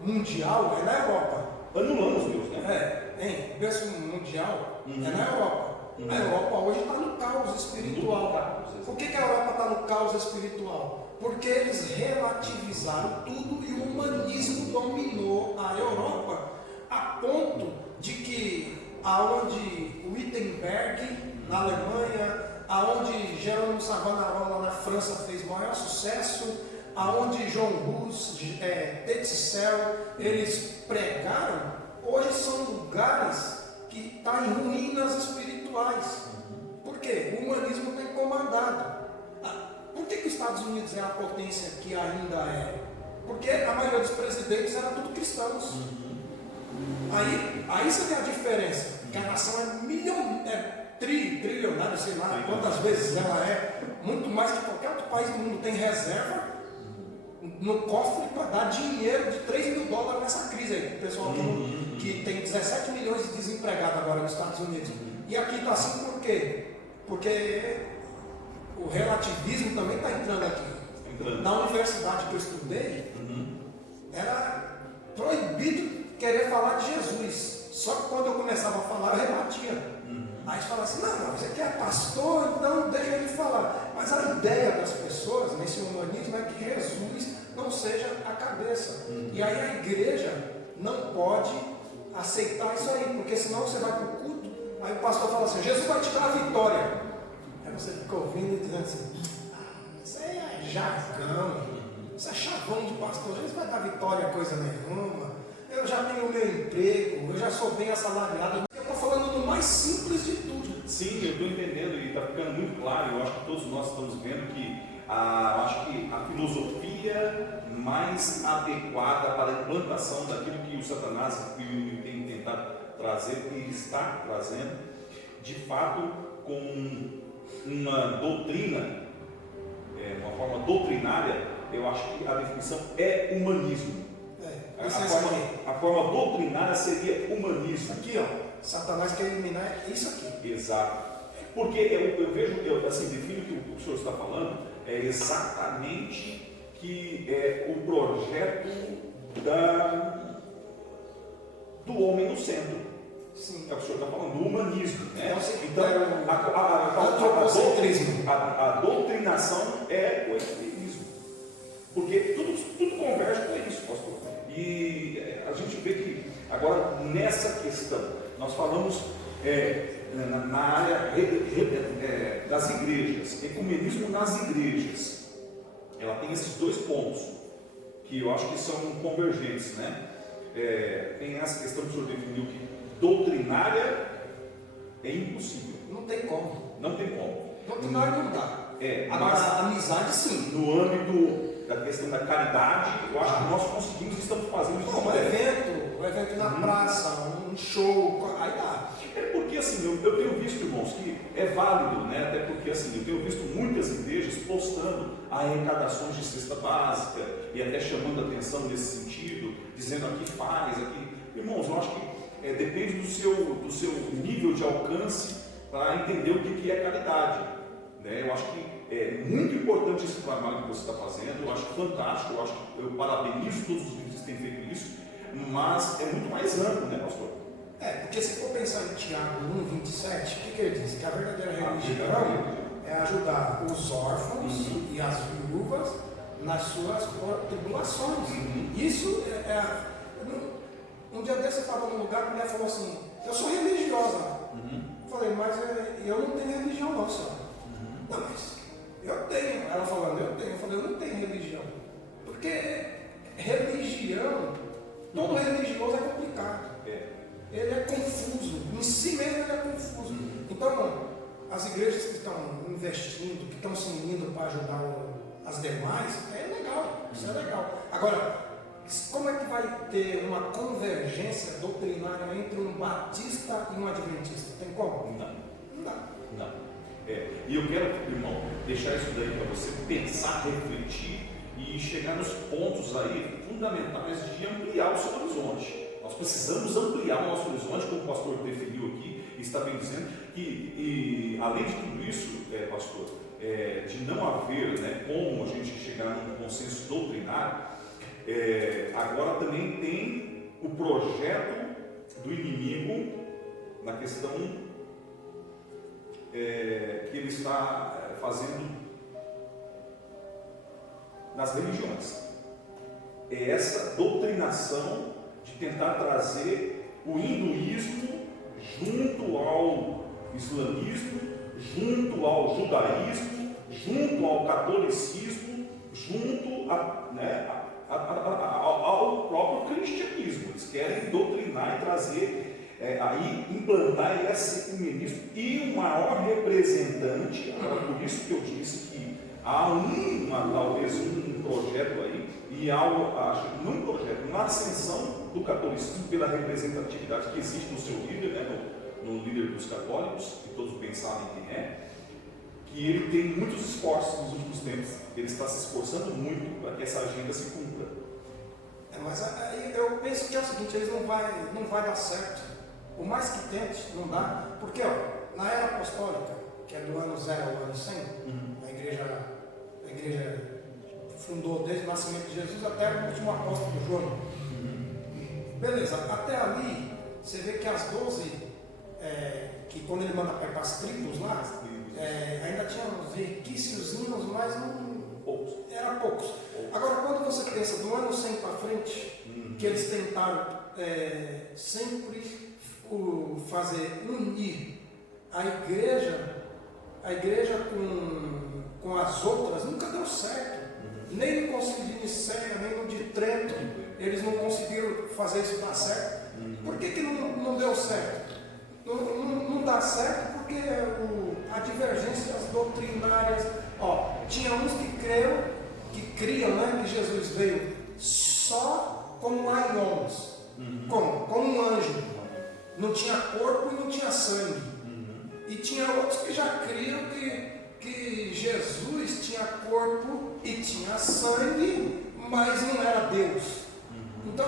mundial é na Europa. Anulamos Deus, né? O berço mundial é na Europa. A Europa hoje está no caos espiritual. Por que a Europa está no caos espiritual? Porque eles relativizaram tudo e o humanismo dominou a Europa, a ponto de que aonde Wittenberg na Alemanha, aonde Jerônimo Savonarola na França fez maior sucesso, aonde John Hus, Tetzel, eles pregaram, hoje são lugares que estão em ruínas espirituais. Por quê? O humanismo tem comandado. Por que os Estados Unidos é a potência que ainda é? Porque a maioria dos presidentes eram tudo cristãos. Aí você vê a diferença, que a nação é trilionária, sei lá quantas vezes ela é, muito mais que qualquer outro país do mundo tem reserva no cofre para dar dinheiro de $3 mil nessa crise aí. O pessoal que tem 17 milhões de desempregados agora nos Estados Unidos. E aqui está assim por quê? Porque o relativismo também está entrando aqui. Na universidade que eu estudei, era proibido querer falar de Jesus. Só que quando eu começava a falar, eu rebatia. Aí eles falavam assim, não, você aqui é pastor, então deixa ele falar. Mas a ideia das pessoas nesse humanismo é que Jesus não seja a cabeça. E aí a igreja não pode aceitar isso aí, porque senão você vai para o culto, aí o pastor fala assim, Jesus vai te dar a vitória. Aí você fica ouvindo e dizendo assim, isso aí é jargão, isso é chavão de pastor, Jesus vai dar vitória coisa nenhuma, eu já tenho o meu emprego, eu já sou bem assalariado. Eu estou falando do mais simples de tudo. Sim, eu estou entendendo e está ficando muito claro. Eu acho que todos nós estamos vendo que a filosofia mais adequada para a implantação daquilo que o Satanás tem tentado trazer e está trazendo, de fato, com uma doutrina, uma forma doutrinária, eu acho que a definição é humanismo. A forma doutrinária seria humanismo. Aqui, ó, Satanás quer eliminar isso aqui. Exato. Porque eu vejo, defino que o senhor está falando é exatamente que é o projeto do homem no centro. Sim. É o que o senhor está falando, do humanismo. Né? Então, a doutrinação é o equilibrismo. Porque tudo converge para isso, pastor. E a gente vê que agora nessa questão nós falamos na área das igrejas, ecumenismo nas igrejas. Ela tem esses dois pontos, que eu acho que são convergentes, né? Tem essa questão que o senhor definiu que doutrinária é impossível. Não tem como. Não tem como. Doutrinária não dá. Agora, Mas a amizade sim. no âmbito da questão da caridade, eu acho que nós conseguimos, estamos fazendo isso. Um evento na praça, um show, aí dá. Porque assim, eu tenho visto, irmãos, que é válido, né? Até porque assim, eu tenho visto muitas igrejas postando arrecadações de cesta básica e até chamando atenção nesse sentido, dizendo aqui faz, aqui. Irmãos, eu acho que depende do seu nível de alcance para entender o que é caridade. Né? Eu acho que é muito importante esse trabalho que você está fazendo, eu acho fantástico, eu parabenizo todos os líderes que têm feito isso, mas é muito mais amplo, né, pastor? Porque se for pensar em Tiago 1,27, o que ele diz? Que a verdadeira religião é ajudar os órfãos e as viúvas nas suas tribulações. Isso um dia desse eu estava num lugar, a mulher falou assim, eu sou religiosa. Eu falei, mas eu não tenho religião não, senhora. Não, mas eu tenho. Ela falando, eu tenho. Eu falei, eu não tenho religião. Porque religião, todo religioso é complicado. Ele é confuso, em si mesmo ele é confuso. Então, as igrejas que estão investindo, que estão se unindo para ajudar as demais, é legal, isso é legal. Agora, como é que vai ter uma convergência doutrinária entre um batista e um adventista? Tem como? Não dá. Não. E eu quero, irmão, deixar isso daí para você pensar, refletir e chegar nos pontos aí fundamentais de ampliar o seu horizonte. Nós precisamos ampliar o nosso horizonte, como o pastor definiu aqui, e está bem dizendo, e além de tudo isso, pastor, de não haver, né, como a gente chegar num consenso doutrinário, agora também tem o projeto do inimigo na questão que ele está fazendo nas religiões. É essa doutrinação de tentar trazer o hinduísmo junto ao islamismo, junto ao judaísmo, junto ao catolicismo, junto ao próprio cristianismo. Eles querem doutrinar e trazer, aí implantar esse ecumenismo e o maior representante. Agora, por isso que eu disse que há talvez um projeto aí, e uma ascensão do catolicismo pela representatividade que existe no seu líder, né, no líder dos católicos, que todos bem sabem quem é, que ele tem muitos esforços nos últimos tempos, ele está se esforçando muito para que essa agenda se cumpra. Mas aí eu penso que é o seguinte, eles não vai dar certo. Por mais que tente, não dá, porque na era apostólica, que é do ano 0 ao ano 100, a igreja fundou desde o nascimento de Jesus até o último apóstolo João. Beleza, até ali você vê que as 12, que quando ele manda para as tribos lá, ainda tinha uns riquíssimos, mas eram poucos. Agora, quando você pensa do ano 100 para frente, que eles tentaram sempre unir a igreja com as outras, nunca deu certo. Nem no Concílio de Nicéia, nem no de Trento, eles não conseguiram fazer isso dar certo. Por que não deu certo? Não dá certo porque a divergência doutrinárias. Tinha uns que criam, né, que Jesus veio só como aions, como um anjo. Não tinha corpo e não tinha sangue. E tinha outros que já criam que Jesus tinha corpo e tinha sangue, mas não era Deus. Então,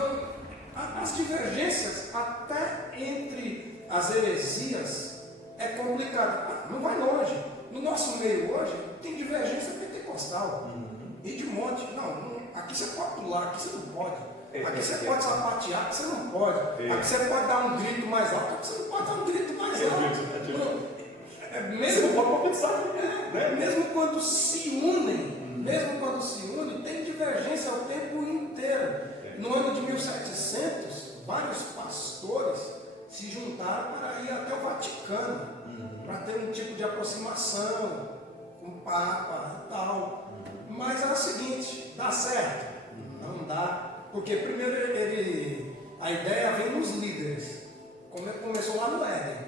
as divergências, até entre as heresias, é complicado. Não vai longe. No nosso meio hoje, tem divergência pentecostal. E de monte. Não, aqui você pode pular, aqui você não pode. Aqui você pode sapatear, aqui você não pode. Aqui você pode dar um grito mais alto, aqui você não pode dar um grito mais alto. Mesmo, Você não pode pensar, né? mesmo quando se unem, tem divergência o tempo inteiro. No ano de 1700, vários pastores se juntaram para ir até o Vaticano. Vaticano para ter um tipo de aproximação com o Papa e tal. Mas é o seguinte, dá certo? Não dá. Porque primeiro a ideia vem nos líderes. Começou lá no Éden.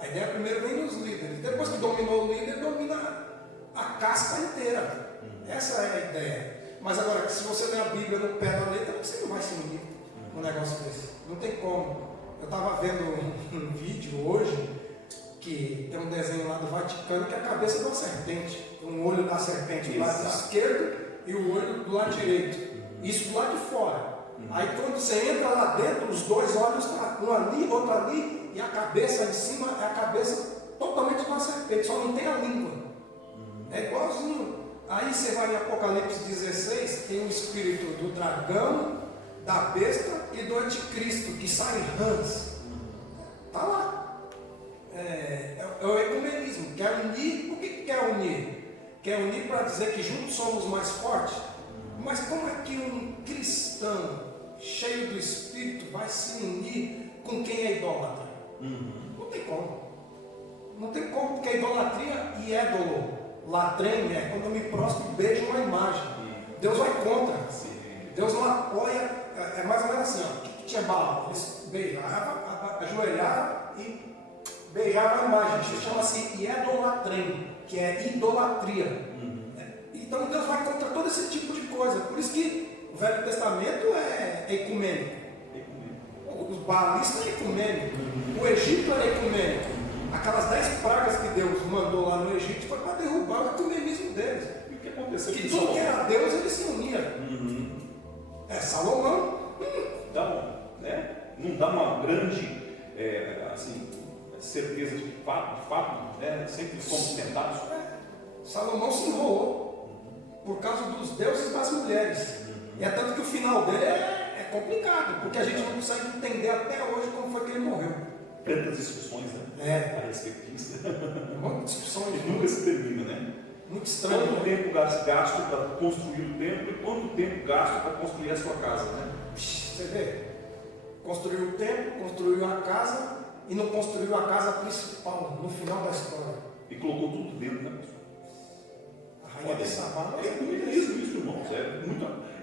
A ideia primeiro vem nos líderes. Depois que dominou o líder, domina a casca inteira. Essa é a ideia. Mas agora, se você ler a Bíblia no pé da letra, você não vai se unir num negócio desse. Não tem como. Eu estava vendo um vídeo hoje que tem um desenho lá do Vaticano que é a cabeça de uma serpente. Um olho da serpente do lado esquerdo e o olho do lado direito. Isso do lado de fora. Aí quando você entra lá dentro, os dois olhos, um ali, outro ali, e a cabeça em cima é a cabeça totalmente de uma serpente, só não tem a língua. É igualzinho. Aí você vai em Apocalipse 16, tem o espírito do dragão, da besta e do anticristo, que saem rãs. Está lá. É o ecumenismo. Quer unir? Por que quer unir? Quer unir para dizer que juntos somos mais fortes? Mas como é que um cristão cheio do Espírito vai se unir com quem é idólatra? Não tem como. Não tem como, porque a idolatria e ídolo, latrem, é quando eu me prostro e beijo uma imagem. Deus vai contra. Deus não apoia. É mais ou menos assim, ó. O que tinha Balaão? Eles beijavam, ajoelhavam e beijavam a imagem. Isso chama-se idolatrem, que é idolatria. Então Deus vai contra todo esse tipo de coisa. Por isso que o Velho Testamento é ecumênico. Os baalistas é ecumênico. O Egito era ecumênico. Aquelas 10 pragas que Deus mandou lá no Egito foi para derrubar o ecumenismo deles. E o que aconteceu? Que tudo que era Deus, ele se unia. Salomão. Não dá uma grande certeza de fato, né? Sempre somos tentados. Salomão se enrolou por causa dos deuses e das mulheres. E é tanto que o final dele é complicado, porque a gente não consegue entender até hoje como foi que ele morreu. Tantas discussões, né? A respeito disso. Muitas discussões. E nunca se termina, né? Muito estranho. Quanto tempo gasto para construir o templo e quanto tempo gasto para construir a sua casa, né? Você vê? Construiu o templo, construiu a casa e não construiu a casa principal no final da história. E colocou tudo dentro, né? A rainha de Sabá. É isso, irmãos.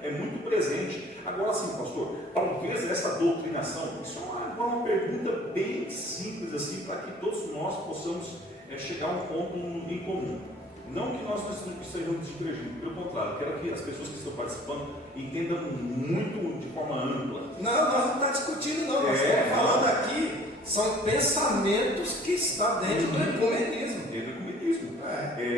É muito presente. Agora sim, pastor, talvez essa doutrinação, isso é uma pergunta bem simples assim, para que todos nós possamos chegar a um ponto em comum. Não que nós estejamos divergindo, pelo contrário, quero que as pessoas que estão participando entendam muito de forma ampla. Não, nós não estamos discutindo, não. Nós estamos falando aqui, são pensamentos que estão dentro do ecumenismo.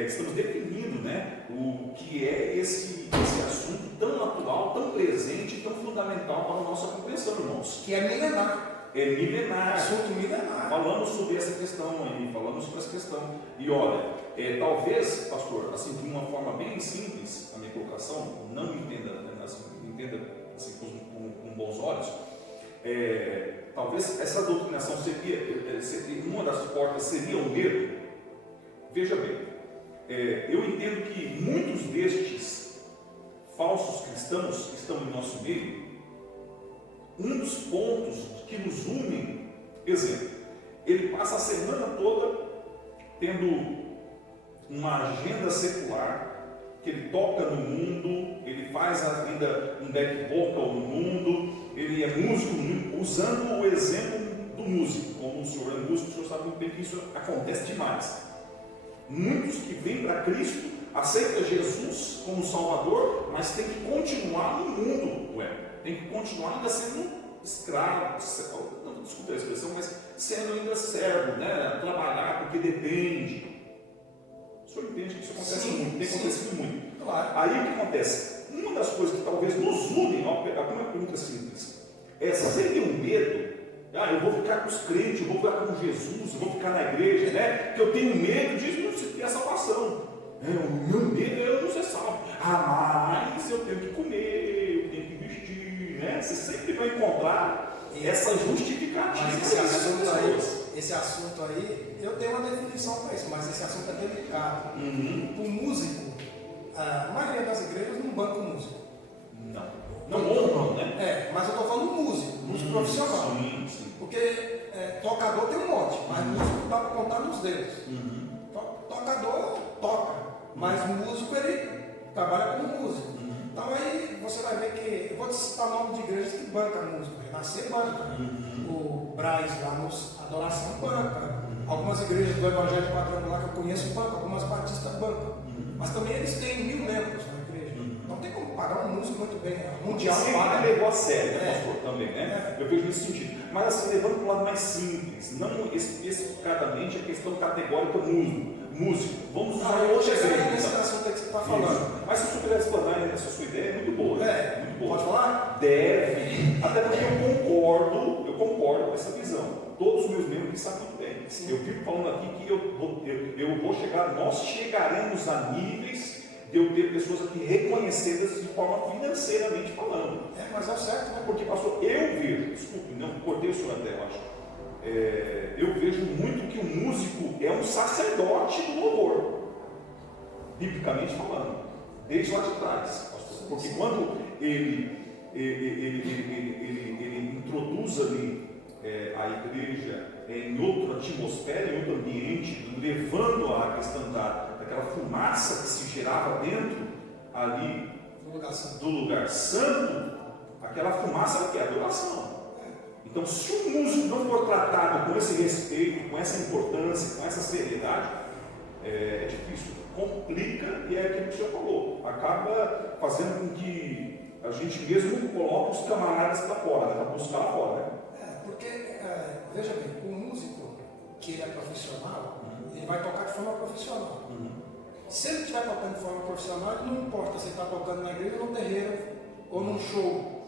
Estamos definindo, né, o que é esse assunto tão atual, tão presente e tão fundamental para a nossa compreensão, irmãos. Que é milenar. É milenar. Assunto milenar. Falamos sobre essa questão aí, falamos sobre essa questão. E olha, talvez, pastor, assim, de uma forma bem simples, a minha colocação, não me entenda, entenda assim, com bons olhos, talvez essa doutrinação seria, uma das portas seria o medo. Veja bem, eu entendo que muitos destes falsos cristãos que estão em nosso meio, um dos pontos que nos unem, exemplo, ele passa a semana toda tendo uma agenda secular, que ele toca no mundo, ele faz ainda um back vocal no mundo, ele é músico, usando o exemplo do músico. Como o senhor é músico, o senhor sabe muito bem que isso acontece demais. Muitos que vêm para Cristo, aceitam Jesus como Salvador, mas tem que continuar no mundo, tem que continuar ainda sendo escravo, não desculpa a expressão, mas sendo ainda servo, né? Trabalhar porque depende. O senhor entende que isso acontece muito, tem acontecido muito. Claro. Aí o que acontece? Uma das coisas que talvez nos unem, uma pergunta simples, seria um medo. Eu vou ficar com os crentes, eu vou ficar com Jesus, eu vou ficar na igreja, né? Que eu tenho medo de não ter a salvação. O meu medo é eu não ser salvo. Mas eu tenho que comer, eu tenho que vestir, né? Você sempre vai encontrar essa justificativa. Mas esse assunto aí, eu tenho uma definição para isso, mas esse assunto é delicado. O músico, a maioria das igrejas não banca o músico. Não honram, né? Mas eu estou falando músico profissional. Sim. Porque tocador tem um monte, mas músico dá para contar nos dedos. Tocador toca, mas músico ele trabalha como músico. Então aí você vai ver que, eu vou te citar o nome de igrejas que banca música. Renascer banca, o Braz lá nos Adoração banca, algumas igrejas do Evangelho Quadrangular que eu conheço bancam, algumas batistas bancam. Mas também eles têm 1000 membros na igreja. Não tem como pagar um músico muito bem, mundial Sempre paga. levou a sério, pastor, também, né? Eu vejo nesse sentido. Mas assim, levando para o lado mais simples, não especificadamente a questão categórica músico. Vamos usar Eu vou outra chegar exemplo, nesse então. assunto aí que você está falando. Mas se você puder explanar essa sua ideia, é muito boa. Muito boa. Pode falar? Deve, até porque eu concordo com essa visão. Todos os meus membros sabem muito bem. Eu fico falando aqui que eu vou chegar, nós chegaremos a níveis de eu ter pessoas aqui reconhecidas de forma financeiramente falando. Mas é o certo, né? Porque, pastor, eu vejo, desculpe, não cortei o senhor até, eu acho. Eu vejo muito que o músico é um sacerdote do louvor, biblicamente falando, desde lá de trás, pastor. Porque quando ele introduz ali a igreja em outra atmosfera, em outro ambiente, levando a questão daquela fumaça que se gerava dentro ali do lugar santo, aquela fumaça era o que? Adoração. Então, se o músico não for tratado com esse respeito, com essa importância, com essa seriedade, é difícil, complica, e é aquilo que o senhor falou, acaba fazendo com que a gente mesmo coloque os camaradas para fora, para buscar lá fora, né? Porque, veja bem, o músico que ele é profissional, ele vai tocar de forma profissional. Se ele estiver tocando de forma profissional, não importa se ele está tocando na igreja, no terreiro ou num show.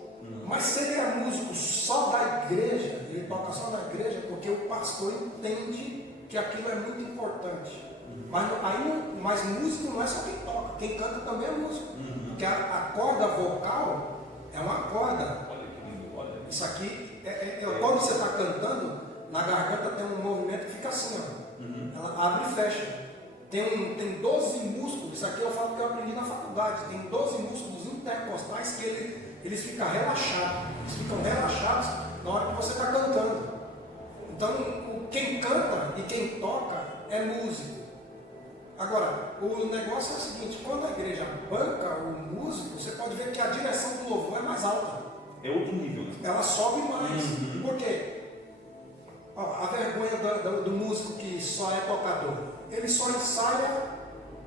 Mas se ele é músico só da igreja, ele toca só na igreja porque o pastor entende que aquilo é muito importante. Mas músico não é só quem toca, quem canta também é músico. Porque a corda vocal é uma corda. Olha que lindo, olha. Isso aqui, quando você está cantando, na garganta tem um movimento que fica assim, ó. Ela abre e fecha. Tem 12 músculos, isso aqui eu falo que eu aprendi na faculdade, tem 12 músculos intercostais que eles ficam relaxados. Eles ficam relaxados na hora que você está cantando. Então, quem canta e quem toca é músico. Agora, o negócio é o seguinte, quando a igreja banca o músico, você pode ver que a direção do louvor é mais alta. É outro nível. Ela sobe mais. Por quê? A vergonha do músico que só é tocador. Ele só ensaia,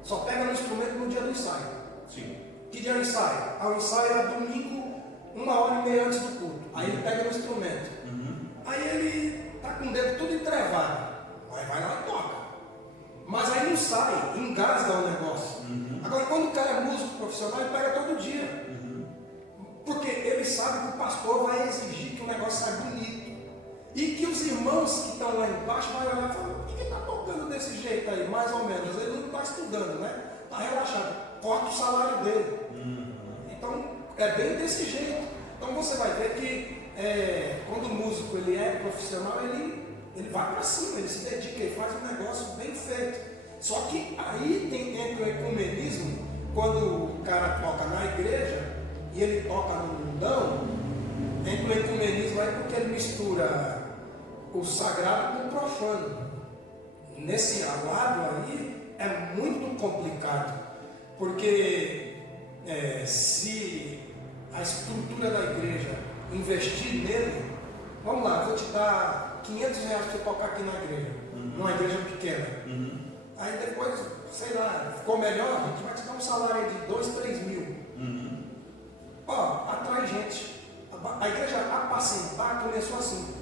só pega no instrumento no dia do ensaio. Sim. Que dia ele ensaia? O ensaio é domingo, 1h30 antes do culto. Aí ele pega no instrumento. Aí ele está com o dedo tudo entrevado. Aí vai lá e toca. Mas aí não sai, engasga o negócio. Agora, quando o cara é músico profissional, ele pega todo dia. Porque ele sabe que o pastor vai exigir que o negócio saia bonito. E que os irmãos que estão lá embaixo vão olhar e falar, por que está tocando desse jeito aí? Mais ou menos. Ele não está estudando, né? Está relaxado. Corta o salário dele. Então, é bem desse jeito. Então você vai ver que quando o músico ele é profissional, ele vai para cima, ele se dedica, ele faz um negócio bem feito. Só que aí entra o ecumenismo, quando o cara toca na igreja e ele toca no mundão, entra o ecumenismo aí porque ele mistura o sagrado com o profano. Nesse lado aí é muito complicado, porque se a estrutura da igreja investir nele, vamos lá, vou te dar R$500 para você tocar aqui na igreja, numa igreja pequena. Aí depois, sei lá, ficou melhor, a gente vai te dar um salário de 2, 3 mil. Atrai gente. A igreja apacentar começou assim.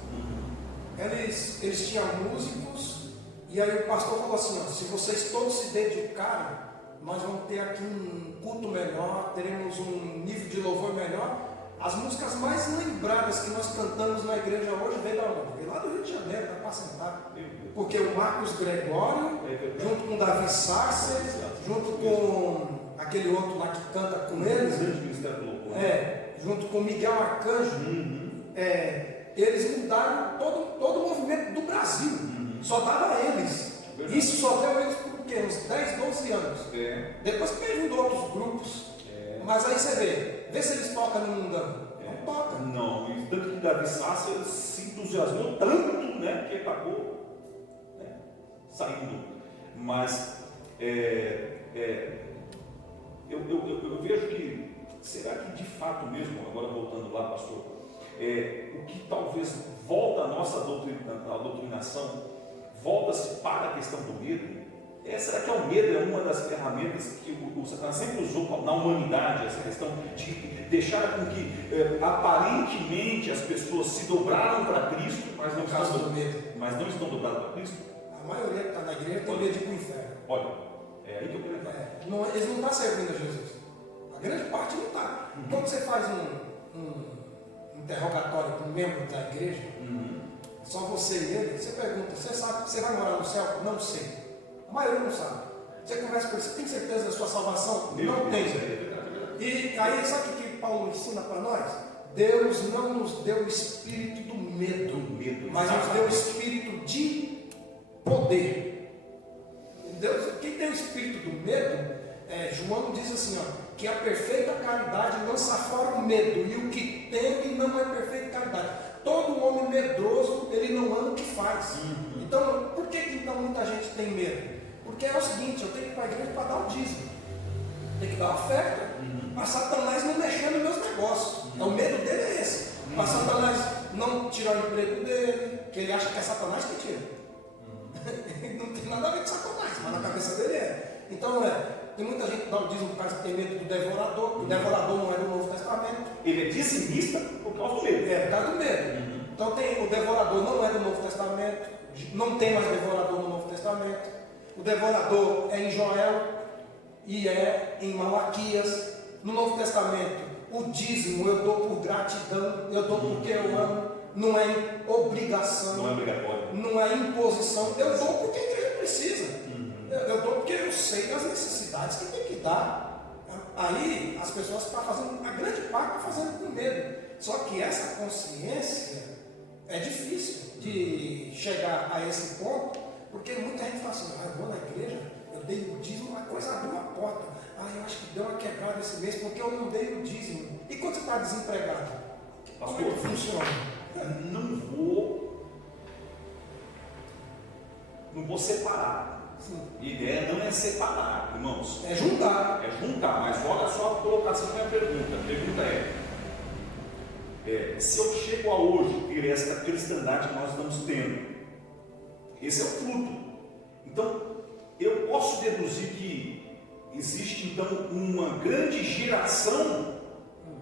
Eles tinham músicos, e aí o pastor falou assim, se vocês todos se dedicarem, nós vamos ter aqui um culto melhor, teremos um nível de louvor melhor. As músicas mais lembradas que nós cantamos na igreja hoje veio da onde? Veio lá do Rio de Janeiro, da Apacentar. Porque o Marcos Gregório, junto com o Davi Sarcer, junto com aquele outro lá que canta com eles, junto com o Miguel Arcanjo, eles mudaram todo o movimento do Brasil. Só dava a eles. Isso só deu a eles por quê? Uns 10, 12 anos. Depois teve outros grupos. Mas aí você vê se eles tocam no mundão. toca. Não, e tanto que Davi Sácia se entusiasmou tanto, né, que acabou, né, saindo. Mas eu vejo que, será que de fato mesmo, agora voltando lá, pastor, o que talvez volta a nossa doutrinação, volta-se para a questão do medo? Será que o medo é uma das ferramentas que o Satanás sempre usou na humanidade, essa questão de deixar com que aparentemente as pessoas se dobraram para Cristo, mas não estão dobradas para Cristo? A maioria que está na igreja tem medo de ir para o inferno. Olha, é aí que eu quero entrar. Eles não estão servindo a Jesus. A grande parte não está. Quando você faz um interrogatório para um membro da igreja, só você e ele, você pergunta, você sabe, você vai morar no céu? Não sei. A maioria não sabe. Você conversa com ele, você tem certeza da sua salvação? Não tem. E aí, sabe o que Paulo ensina para nós? Deus não nos deu o espírito do medo, mas nos deu o espírito de poder. Deus, quem tem o espírito do medo, João diz assim, ó, que a perfeita caridade lança fora o medo, e o que teme não é perfeita caridade. Todo homem medroso, ele não ama o que faz. Então, por que então muita gente tem medo? Porque é o seguinte, eu tenho que ir para a igreja para dar o dízimo, tem que dar oferta, para Satanás não mexer nos meus negócios. Então o medo dele é esse, para Satanás não tirar o emprego dele, que ele acha que é Satanás que tira. Não tem nada a ver com Satanás, mas na cabeça dele é. Então tem muita gente que dá o dízimo por causa que tem medo do devorador. O devorador não é do Novo Testamento. Ele é dizimista por causa do medo. Por causa do medo. Então o devorador não é do Novo Testamento, não tem mais devorador no Novo Testamento. O devorador é em Joel e é em Malaquias. No Novo Testamento, o dízimo eu dou por gratidão, eu dou porque eu amo, não é obrigação, não é obrigatório, não é imposição, eu dou porque a igreja precisa, eu dou porque eu sei das necessidades que tem que dar. Aí as pessoas estão fazendo, a grande parte está fazendo com medo, só que essa consciência é difícil de chegar a esse ponto, porque muita gente fala assim, eu vou na igreja, eu dei o dízimo, uma coisa abriu uma porta, eu acho que deu uma quebrada esse mês porque eu não dei o dízimo. E quando você está desempregado? Como é que funciona? Não vou separar. Sim. A ideia não é separar, irmãos. É juntar. Mas olha só a colocação da minha pergunta. A pergunta se eu chego a hoje ter esta cristandade que nós estamos tendo, esse é o fruto. Então, eu posso deduzir que existe então uma grande geração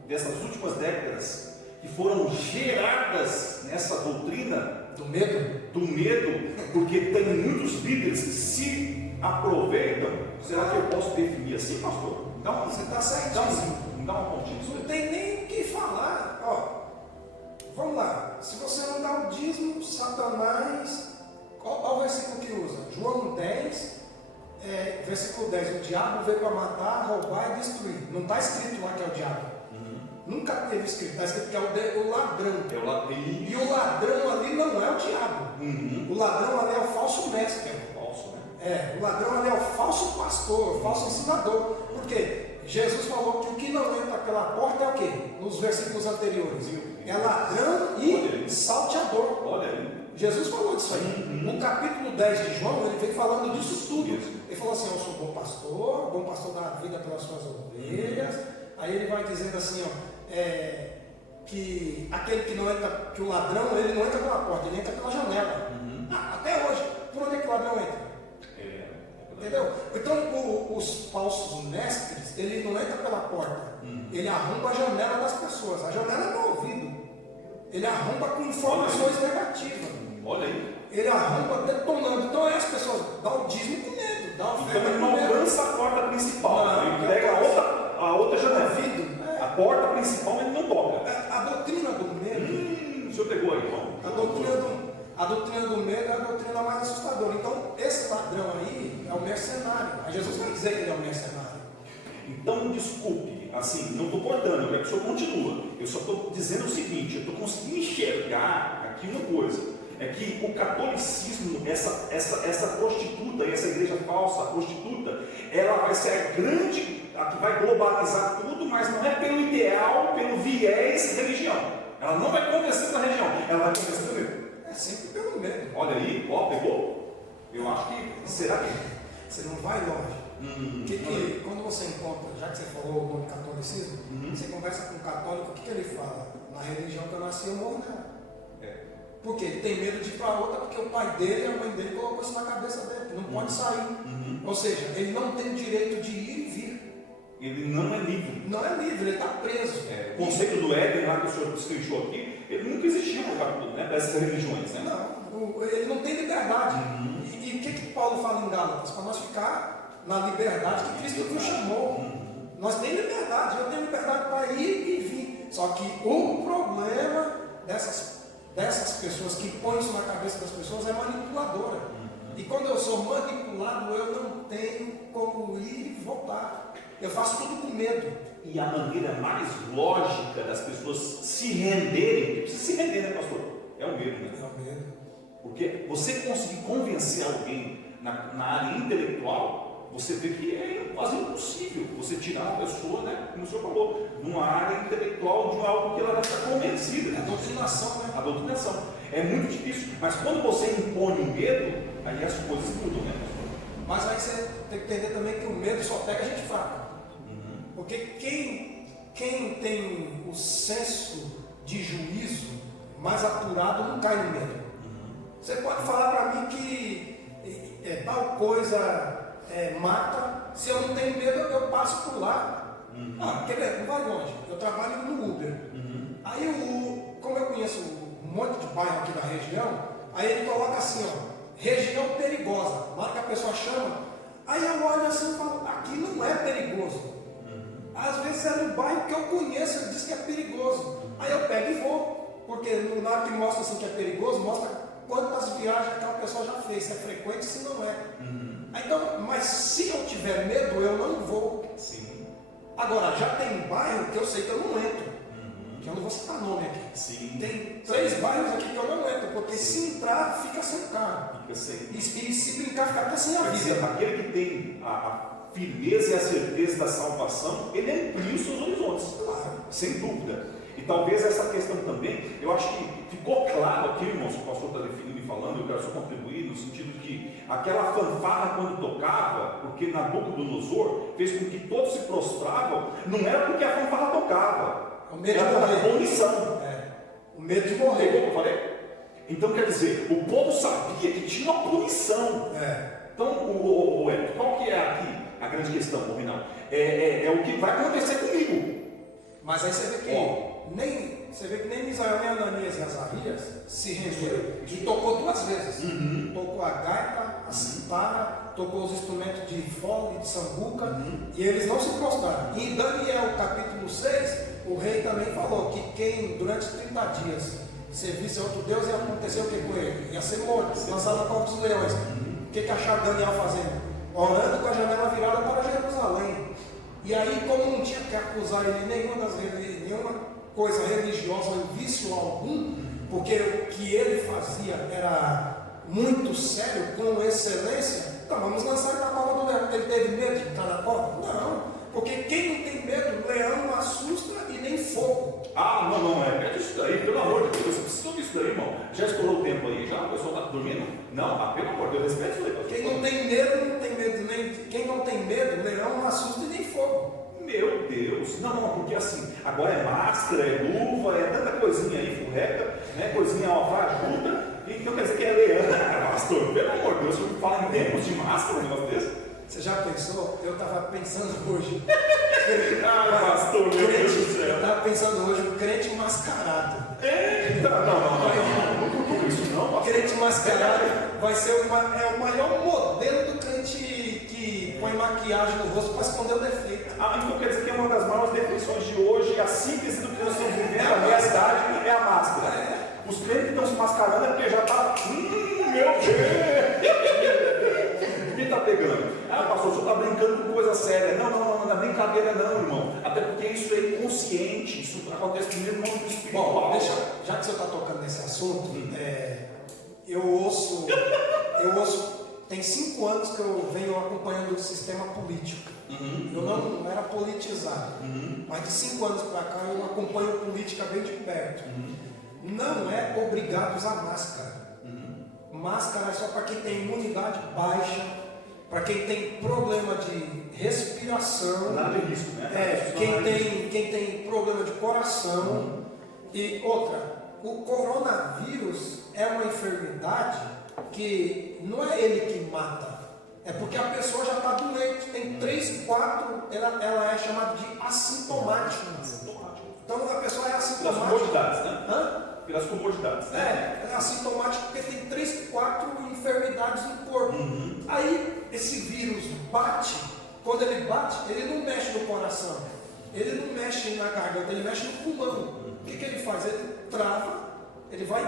dessas últimas décadas que foram geradas nessa doutrina do medo, porque tem muitos líderes que se aproveitam. Será que eu posso definir assim, pastor? Não, você está certíssimo. Dá uma pontinha. Não tem nem o que falar. Vamos lá. Se você não dá o dízimo, Satanás. Qual o versículo que usa? João 10. Versículo 10, o diabo veio para matar, roubar e destruir. Não está escrito lá que é o diabo. Nunca teve escrito, está escrito que é o ladrão. E o ladrão ali não é o diabo. O ladrão ali é o falso mestre. O ladrão ali é o falso pastor, o falso ensinador. Por quê? Jesus falou que o que não entra pela porta é o quê? Nos versículos anteriores. É ladrão e salteador. Olha aí. Jesus falou disso aí. No capítulo 10 de João, ele vem falando disso tudo. Ele falou assim, eu sou bom pastor dá a vida pelas suas ovelhas. Aí ele vai dizendo assim, que aquele que não entra, que o ladrão, ele não entra pela porta, ele entra pela janela. Até hoje, por onde é que o ladrão entra? Entendeu? Então os falsos mestres, ele não entra pela porta, ele arromba a janela das pessoas. A janela é no ouvido. Ele arromba com informações negativas. Olha aí. Ele arromba detonando. Então aí as pessoas dão o dízimo com medo, dá oferta Então ele não alcança a porta principal. Ele pega a outra janela. A porta principal ele não toca. A doutrina do medo. O senhor pegou aí, irmão? A doutrina do medo é a doutrina mais assustadora. Então esse ladrão aí é o mercenário. Aí Jesus vai dizer que ele é o mercenário. Então, desculpe, assim, não estou cortando, eu quero que o senhor continua. Eu só estou dizendo o seguinte, eu estou conseguindo enxergar aqui uma coisa, é que o catolicismo, essa prostituta, essa igreja falsa, a prostituta, ela vai ser a a que vai globalizar tudo, mas não é pelo ideal, pelo viés religião. Ela não vai convencer pela religião, ela vai convencer pelo medo. É sempre pelo medo. Olha aí, ó, pegou? Eu acho que, será que... Você não vai longe. Quando você encontra, já que você falou o nome catolicismo, você conversa com um católico, o que ele fala? Na religião que eu nasci, eu morro nela. Porque ele tem medo de ir para outra, porque o pai dele e a mãe dele colocou isso na cabeça dele, não pode sair. Ou seja, ele não tem o direito de ir e vir. Ele não é livre. Não é livre, ele está preso. O conceito do Éden, lá que o senhor descreveu aqui, ele nunca existiu dessas religiões, né? Não, ele não tem liberdade. E o que Paulo fala em Gálatas? Para nós ficar na liberdade que Cristo nos chamou. Nós temos liberdade, eu tenho liberdade para ir e vir. Só que o problema dessas pessoas que põem isso na cabeça das pessoas é manipuladora. E quando eu sou manipulado, eu não tenho como ir e voltar. Eu faço tudo com medo. E a maneira mais lógica das pessoas se renderem, precisa se render, né, pastor? É o medo, né? É o medo. Porque você conseguir convencer alguém na área intelectual, você vê que é quase impossível você tirar uma pessoa, né, como o senhor falou, numa área intelectual de algo que ela já está convencida. É a doutrinação, né? A doutrinação. É muito difícil. Mas quando você impõe o medo, aí as coisas mudam, né, pastor? Mas aí você tem que entender também que o medo só pega a gente fraca. Porque quem tem o senso de juízo mais apurado não cai no medo. Você pode falar para mim que tal coisa mata, se eu não tenho medo, eu passo por lá. Quer ver? Não vai longe. Eu trabalho no Uber. Aí, como eu conheço um monte de bairro aqui da região, aí ele coloca assim, ó, região perigosa. Na hora que a pessoa chama, aí eu olho assim e falo, aqui não é perigoso. Às vezes é no bairro que eu conheço, ele diz que é perigoso. Aí eu pego e vou, porque na hora que mostra assim que é perigoso, mostra quantas viagens aquela pessoa já fez, se é frequente, se não é. Então, mas se eu tiver medo, eu não vou. Sim. Agora, já tem bairro que eu sei que eu não entro, que eu não vou citar nome aqui. Sim. Tem 3 bairros aqui que eu não entro, porque se entrar, fica sem carro. Fica sem. E se brincar, fica até sem a Quer dizer, vida. aquele que tem a firmeza e a certeza da salvação, ele amplia os seus horizontes, Claro. sem dúvida. E talvez essa questão também, eu acho que ficou claro aqui, irmãos, que o pastor está definindo e falando, eu quero só contribuir no sentido que aquela fanfarra quando tocava, porque Nabucodonosor fez com que todos se prostravam, não era porque a fanfarra tocava, O medo de era morrer. a punição. O medo de Pegou o morrer. que eu falei? Então quer dizer, o povo sabia que tinha uma punição. Então, qual que é aqui a grande questão, Rominal? É o que vai acontecer comigo. Mas aí você vê que nem Misael, nem Ananias e Azarias se renderam. E tocou 2 vezes. Tocou a gaita, a citara, tocou os instrumentos de fogo e de sambuca, e eles não se prostraram. E em Daniel, capítulo 6, o rei também falou que quem durante 30 dias servisse a outro Deus, ia acontecer o que com ele? Ia ser morto, lançado na cova dos leões. O que acharam Daniel fazendo? Orando com a janela virada para Jerusalém. E aí, como não tinha que acusar ele nenhuma coisa religiosa ou vício algum, porque o que ele fazia era muito sério, com excelência, então vamos lançar ele na cova do leão. Ele teve medo de entrar na cova? Não, porque quem não tem medo, leão não assusta e nem fogo. Não, é disso daí, pelo amor de Deus, você precisa ouvir isso daí, irmão. Já estourou o tempo aí, já o pessoal está dormindo? Não, pelo amor de Deus, respeita isso aí. Quem não tem medo, não tem medo nem. Quem não tem medo, leão não assusta e nem fogo. Meu Deus, não, porque assim, agora é máscara, é luva, é tanta coisinha aí, furreca, né? Coisinha ajuda, então quer dizer que é leão. Pastor, pelo amor de Deus, você fala em tempos de máscara, um negócio desse? Você já pensou? Eu estava pensando hoje. Pastor, meu Deus do céu. Eu estava pensando hoje, um crente mascarado. Eita, não, isso não, pastor. Crente mascarado vai ser o maior modelo do crente que põe maquiagem no rosto para esconder o defeito. Então quer dizer que é uma das maiores definições de hoje, a síntese do que nós estamos vivendo, a realidade é a máscara. Os crentes que estão se mascarando é porque já está, meu Deus! Quem está pegando? Pastor, o senhor está brincando com coisa séria. Não é brincadeira não, irmão. Até porque isso é inconsciente, isso acontece primeiro no mundo espiritual. Bom, já que o senhor está tocando nesse assunto, eu ouço tem 5 anos que eu venho acompanhando o sistema político. Eu não era politizado, mas de 5 anos para cá eu acompanho política bem de perto. Não é obrigado a usar máscara. Máscara é só para quem tem imunidade baixa, para quem tem problema de respiração, Nada de risco, né? quem tem problema de coração. E outra, o coronavírus é uma enfermidade que não é ele que mata, é porque a pessoa já está doente, tem 3, 4, ela é chamada de assintomática. Então a pessoa é assintomática. Pelas comodidades, né? Hã? Pelas comodidades, né? É assintomático porque tem 3, 4 enfermidades no corpo. Aí esse vírus bate, quando ele bate, ele não mexe no coração, ele não mexe na garganta, ele mexe no pulmão. O que ele faz? Ele trava, ele vai,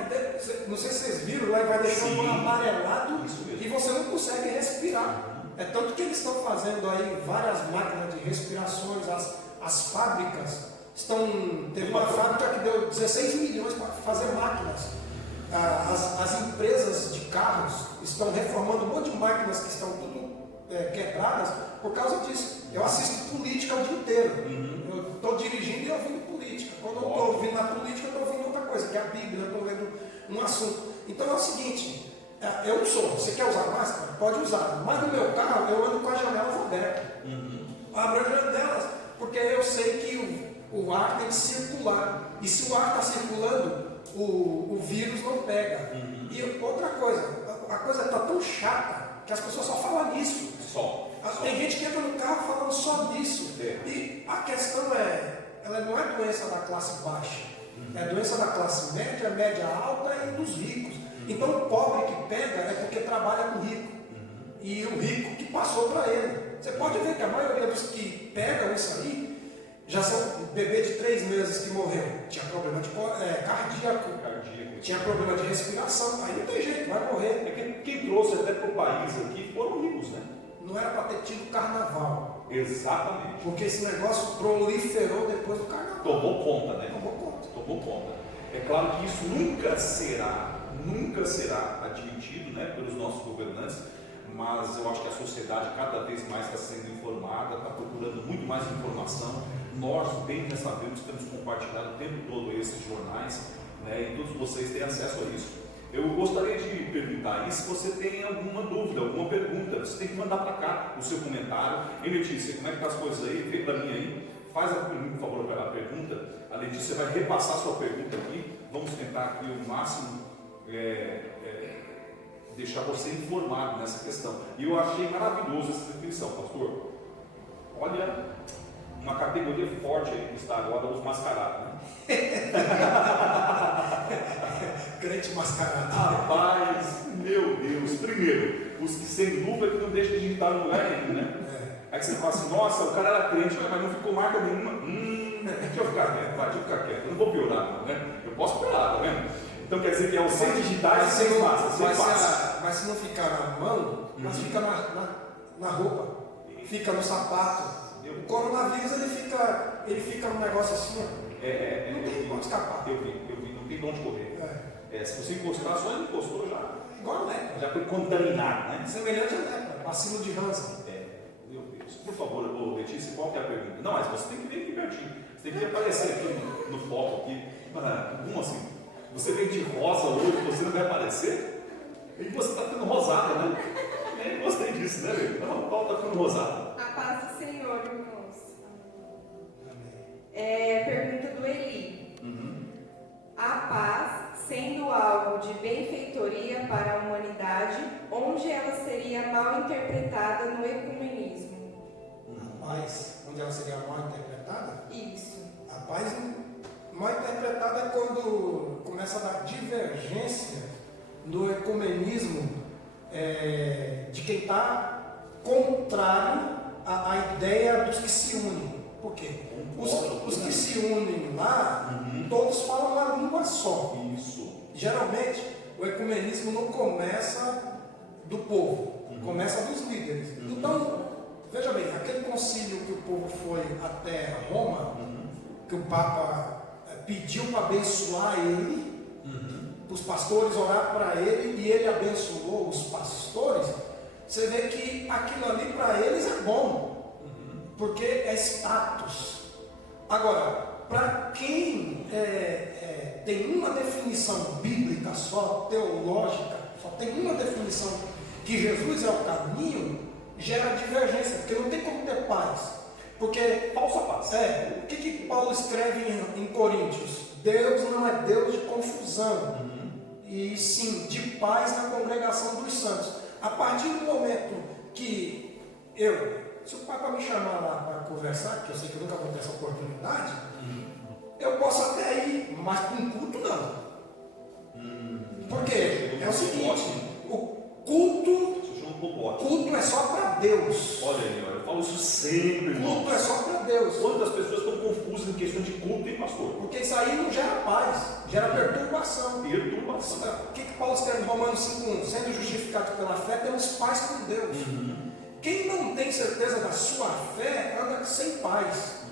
não sei se vocês viram, lá ele vai deixando um amarelado e você não consegue respirar. É tanto que eles estão fazendo aí várias máquinas de respirações, as fábricas. Teve uma fábrica que deu 16 milhões para fazer máquinas. As empresas de carros estão reformando um monte de máquinas que estão tudo quebradas por causa disso. Eu assisto política o dia inteiro. Eu estou dirigindo e ouvindo política. Quando eu estou ouvindo a política, eu estou ouvindo outra coisa, que é a Bíblia, eu estou lendo um assunto. Então é o seguinte, eu não sou, você quer usar máscara? Pode usar. Mas no meu carro eu ando com as janelas abertas. Abro as janelas, porque eu sei que o ar tem que circular. E se o ar está circulando, o vírus não pega. E outra coisa, a coisa está tão chata que as pessoas só falam nisso. Tem gente que entra no carro falando só disso. E a questão ela não é doença da classe baixa. É doença da classe média, média alta e dos ricos. Então o pobre que pega é porque trabalha com o rico. E o rico que passou para ele. Você pode ver que a maioria dos que pegam isso aí já são bebê de 3 meses que morreu. Tinha problema de cardíaco. Tinha problema de respiração. Aí não tem jeito, vai morrer. É que quem trouxe até para o país aqui foram ricos, né? Não era para ter tido carnaval. Exatamente. Porque esse negócio proliferou depois do carnaval. Tomou conta, né? Tomou conta. Tomou conta. É claro que isso nunca será admitido, né, pelos nossos governantes, mas eu acho que a sociedade cada vez mais está sendo informada, está procurando muito mais informação. Nós bem já sabemos, temos compartilhado o tempo todo esses jornais, né, e todos vocês têm acesso a isso. Eu gostaria de perguntar aí se você tem alguma dúvida, alguma pergunta. Você tem que mandar para cá o seu comentário. Ei, Letícia, como é que tá as coisas aí? Vem para mim aí. Faz por favor, a pergunta. A Letícia vai repassar a sua pergunta aqui. Vamos tentar aqui o máximo deixar você informado nessa questão. E eu achei maravilhoso essa definição, pastor. Olha, uma categoria forte aí que está agora, os mascarados, né? Crente mascarado. Rapaz, meu Deus. Primeiro, os que sem luva que não deixam de digitar no lugar nenhum, né? Aí você fala assim, nossa, o cara era crente, mas não ficou marca nenhuma. Deixa eu ficar quieto, deixa eu ficar quieto. Eu não vou piorar, não, né? Eu posso piorar, tá vendo? Então quer dizer que é o sem digitar e sem massa, sem massa. Mas se não ficar na mão, mas fica na roupa, fica no sapato. O coronavírus ele fica num negócio assim, ó. Não tem como escapar. Eu vi, não tem de onde correr. Se você encostar, só ele encostou já. Igual a lepra. Já foi contaminado, né? Semelhante a lepra, bacilo de Hansen. Meu Deus. Por favor, Letícia, qual que é a pergunta? Não, mas você tem que vir aqui pertinho. Você tem que aparecer aqui no foco aqui. Como assim? Você vem de rosa hoje, você não vai aparecer? E você está ficando rosada, né? Eu gostei disso, né, velho? Não, o Paulo está ficando rosado. A paz do Senhor, irmãos. Pergunta do Eli. A paz, sendo algo de benfeitoria para a humanidade, onde ela seria mal interpretada no ecumenismo? A paz, onde ela seria mal interpretada? Isso. A paz mal interpretada é quando começa a dar divergência no ecumenismo de quem está contrário à ideia dos que se unem. Por quê? Os que se unem lá, todos falam uma língua só. Isso. Geralmente, o ecumenismo não começa do povo, começa dos líderes. Então, veja bem, aquele concílio que o povo foi até Roma, que o Papa pediu para abençoar ele, os pastores oraram para ele e ele abençoou os pastores. você vê que aquilo ali para eles é bom, porque é status. Agora, para quem tem uma definição bíblica só, teológica, só tem uma definição que Jesus é o caminho, gera divergência, porque não tem como ter paz. Porque Falsa paz. o que Paulo escreve em Coríntios? Deus não é Deus de confusão, e sim de paz na congregação dos santos. A partir do momento que se o Papa me chamar lá para conversar, que eu sei que eu nunca vou ter essa oportunidade, eu posso até ir, mas para um culto não. Porque é o seguinte, o culto é só para Deus. Olha aí, eu falo isso sempre, irmão. Culto é só para Deus. Quantas pessoas estão confusas em questão de culto, hein, pastor? Porque isso aí não gera paz, gera perturbação. Perturbação. O que Paulo escreve em Romanos 5:1? Sendo justificado pela fé, temos paz com Deus. Quem não tem certeza da sua fé, anda sem paz.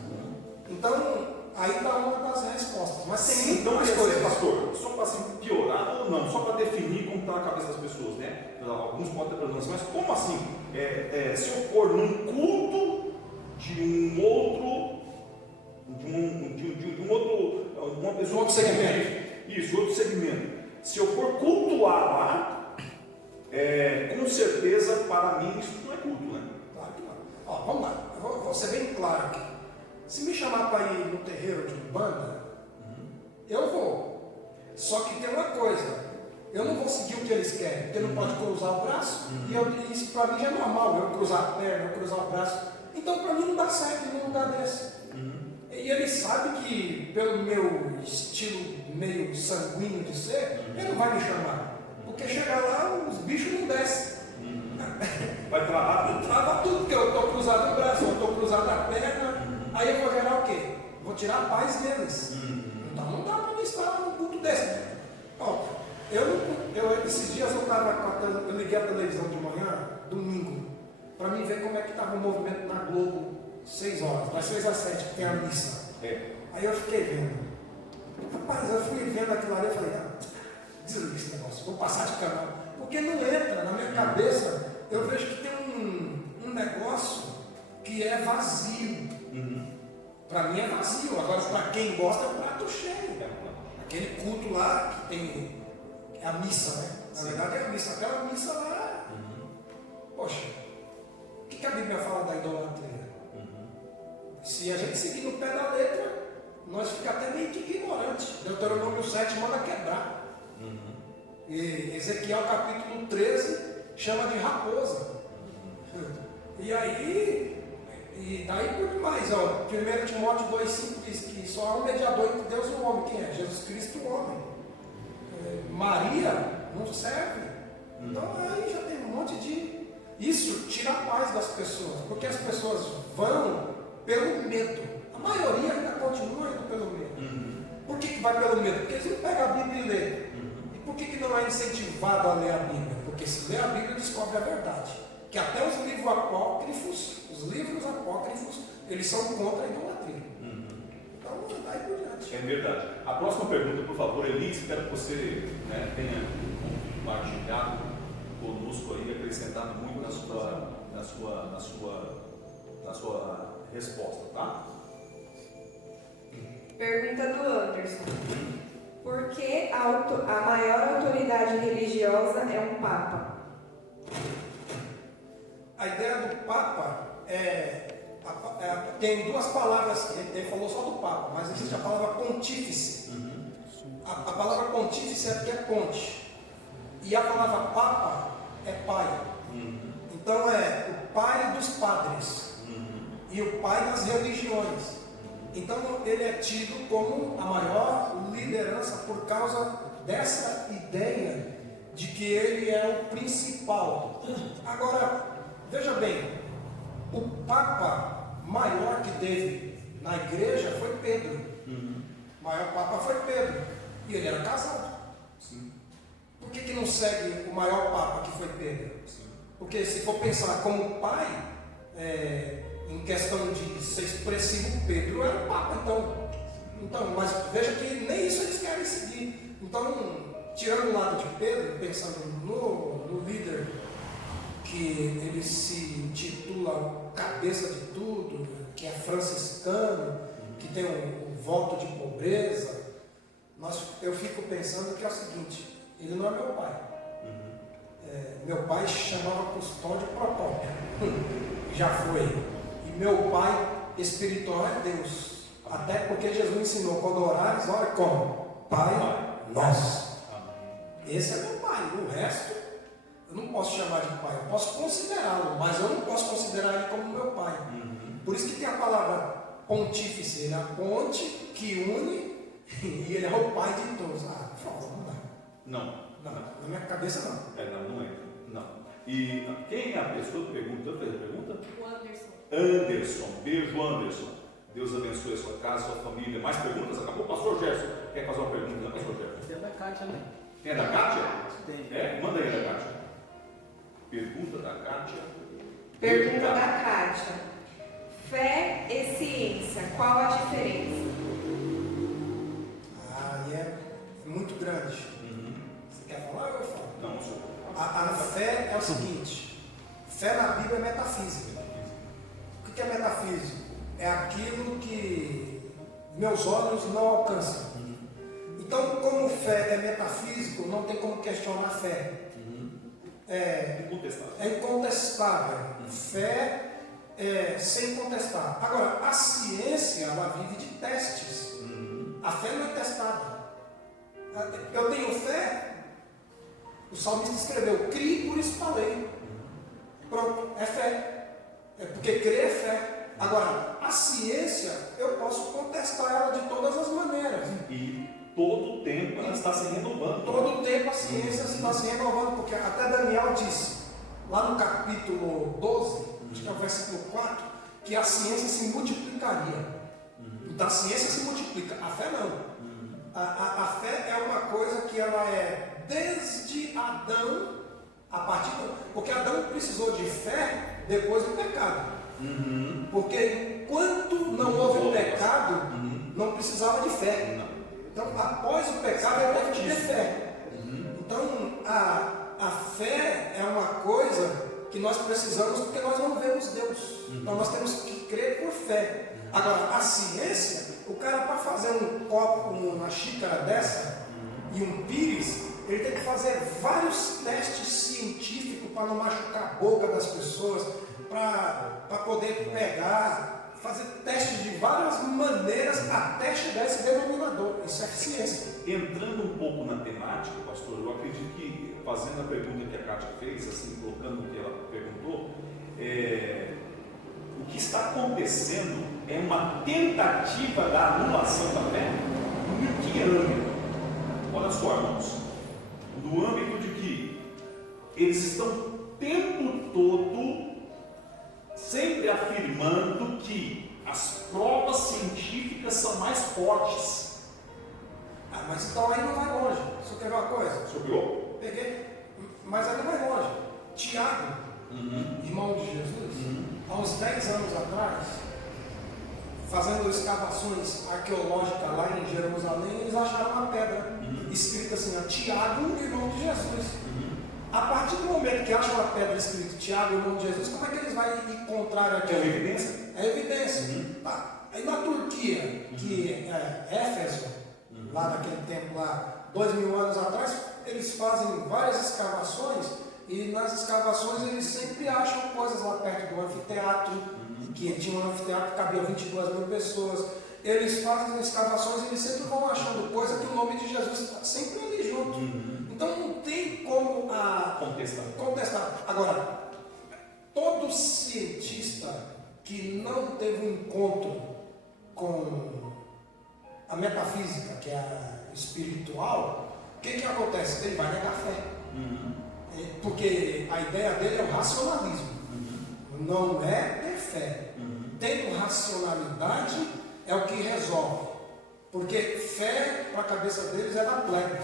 Então, aí está uma das respostas. Mas tem muito Então, mais quer coisas. dizer, pastor, só para assim, piorar ou não, só para definir como está na cabeça das pessoas, né? Alguns podem ter problemas, mas como assim? Se eu for num culto de um outro, uma pessoa, Outro segmento. Isso, outro segmento. Se eu for cultuar lá, com certeza para mim isso não é culto, né? Claro que não. Ó, vamos lá, eu vou ser bem claro aqui. Se me chamar para ir no terreiro de Umbanda, eu vou. Só que tem uma coisa, eu não vou seguir o que eles querem, porque não pode cruzar o braço, e isso para mim já é normal, eu cruzar a perna, eu cruzar o braço. Então para mim não dá certo num lugar desse. E ele sabe que pelo meu estilo meio sanguíneo de ser, ele não vai me chamar. Porque chegar lá, os bichos não descem. Vai travar? Trava tudo, porque eu estou cruzado o braço, eu estou cruzado a perna, aí eu vou gerar o quê? Vou tirar a paz deles. Então não dá para me estar num culto desse. Ó, esses dias eu liguei a televisão de manhã, domingo, para mim ver como é que estava o movimento na Globo, 6 horas, das 6 às 7, que tem a missa. Aí eu fiquei vendo. Rapaz, eu fui vendo aquilo ali e falei, desliga esse negócio, vou passar de canal. Porque não entra na minha cabeça, eu vejo que tem um negócio que é vazio. Para mim é vazio, agora para quem gosta é um prato cheio. Aquele culto lá que tem a missa, né? Na verdade é a missa, aquela missa lá. Poxa, o que a Bíblia fala da idolatria? Se a gente seguir no pé da letra, nós ficamos até meio que ignorantes. Deuteronômio 7 manda quebrar. E Ezequiel capítulo 13 chama de raposa. E aí, e daí por demais, ó, 1 Timóteo 2,5 diz que só há um mediador entre Deus e o homem. Quem é? Jesus Cristo, o homem. Maria não serve. Então aí já tem um monte de. Isso tira a paz das pessoas, porque as pessoas vão pelo medo. A maioria ainda continua indo pelo medo. Por que vai pelo medo? Porque eles não pegam a Bíblia e lêem. E por que não é incentivado a ler a Bíblia? Porque se lê a Bíblia, descobre a verdade. Que até os livros apócrifos, eles são contra a idolatria. Então, daí por diante. É verdade. A próxima pergunta, por favor, Eli, espero que você tenha compartilhado conosco aí, acrescentado muito na sua resposta, tá? Pergunta do Anderson. Por que a maior autoridade religiosa é um Papa? A ideia do Papa tem duas palavras, ele falou só do Papa, mas existe a palavra pontífice. A palavra pontífice é porque é ponte. E a palavra Papa é pai. Então é o pai dos padres e o pai das religiões. Então ele é tido como a maior liderança por causa dessa ideia de que ele é o principal. Agora, veja bem, o Papa maior que teve na igreja foi Pedro. O maior Papa foi Pedro. E ele era casado. Por que não segue o maior Papa que foi Pedro? Porque se for pensar como pai, em questão de ser expressivo, Pedro era o Papa, então, mas veja que nem isso eles querem seguir. Então, tirando o lado de Pedro, pensando no líder que ele se intitula cabeça de tudo, que é franciscano, que tem um voto de pobreza, eu fico pensando que é o seguinte: ele não é meu pai. Meu pai chamava Custódio Procópio, já foi. E meu pai espiritual é Deus. Até porque Jesus ensinou: quando orares, ore como? Pai nosso. Esse é meu pai. O resto, eu não posso chamar de pai. Eu posso considerá-lo, mas eu não posso considerar ele como meu pai. Por isso que tem a palavra pontífice. Ele é a ponte que une e ele é o pai de todos. Falta, não dá. Não. Na minha cabeça não. Não entra. Não. E quem é a pessoa que pergunta? Fez a pergunta? O Anderson. Anderson. Beijo, Anderson. Deus abençoe a sua casa, a sua família. Mais perguntas? Acabou? Pastor Gerson. Quer fazer uma pergunta, Pastor Gerson? Tem da Kátia, né? Tem a da Kátia? Tem. Manda aí da Kátia. Pergunta da Kátia. Pergunta da Kátia. Fé e ciência, qual a diferença? É muito grande. Você quer falar ou eu falo? Não, senhor. A fé é o seguinte: fé na Bíblia é metafísica. O que é metafísico? É aquilo que meus olhos não alcançam. Então, como fé é metafísico, não tem como questionar a fé. É incontestável. Fé é sem contestar. Agora, a ciência, ela vive de testes. A fé não é testada. Eu tenho fé. O salmista escreveu: criei, por isso falei. Pronto, é fé. É porque crer é fé. Agora, a ciência, eu posso contestar ela de todas as maneiras. E todo o tempo ela está se renovando. Todo o tempo a ciência está se renovando, porque até Daniel disse, lá no capítulo 12, acho que é o versículo 4, que a ciência se multiplicaria. Então a ciência se multiplica, a fé não. A fé é uma coisa que ela é desde Adão, porque Adão precisou de fé depois do pecado. Porque enquanto não houve o pecado, não precisava de fé. Então, após o pecado, ele teve que ter fé. Então, a fé é uma coisa que nós precisamos porque nós não vemos Deus. Então, nós temos que crer por fé. Agora, a ciência, o cara para fazer um copo, uma xícara dessa e um pires, ele tem que fazer vários testes científicos para não machucar a boca das pessoas, para poder pegar, fazer testes de várias maneiras até chegar a esse denominador. Isso é ciência. Entrando um pouco na temática, pastor, eu acredito que, fazendo a pergunta que a Kátia fez, assim, colocando o que ela perguntou, o que está acontecendo é uma tentativa da anulação da fé. No que âmbito? Olha só, irmãos, no âmbito de que eles estão o tempo todo sempre afirmando que as provas científicas são mais fortes. Mas então aí não vai longe. Você quer ver uma coisa? Sobrou? Peguei, mas aí não vai longe. Tiago, irmão de Jesus, há uns 10 anos atrás, fazendo escavações arqueológicas lá em Jerusalém, eles acharam uma pedra escrita assim: Tiago, irmão de Jesus. A partir do momento que acham a pedra escrita Tiago, irmão de Jesus, como é que eles vão encontrar aqui? É evidência? É evidência. Aí na Turquia, que é Éfeso, lá naquele tempo lá, 2000 anos atrás, eles fazem várias escavações, e nas escavações eles sempre acham coisas lá perto do anfiteatro, que tinha um anfiteatro que cabia 22 mil pessoas. Eles fazem escavações e eles sempre vão achando coisa que o nome de Jesus está sempre ali junto. Então não tem como contestar. Agora, todo cientista que não teve um encontro com a metafísica, que é a espiritual, o que acontece? Ele vai negar a fé. Porque a ideia dele é o racionalismo. Não é ter fé. Tendo racionalidade é o que resolve. Porque fé, para a cabeça deles, é da plebe,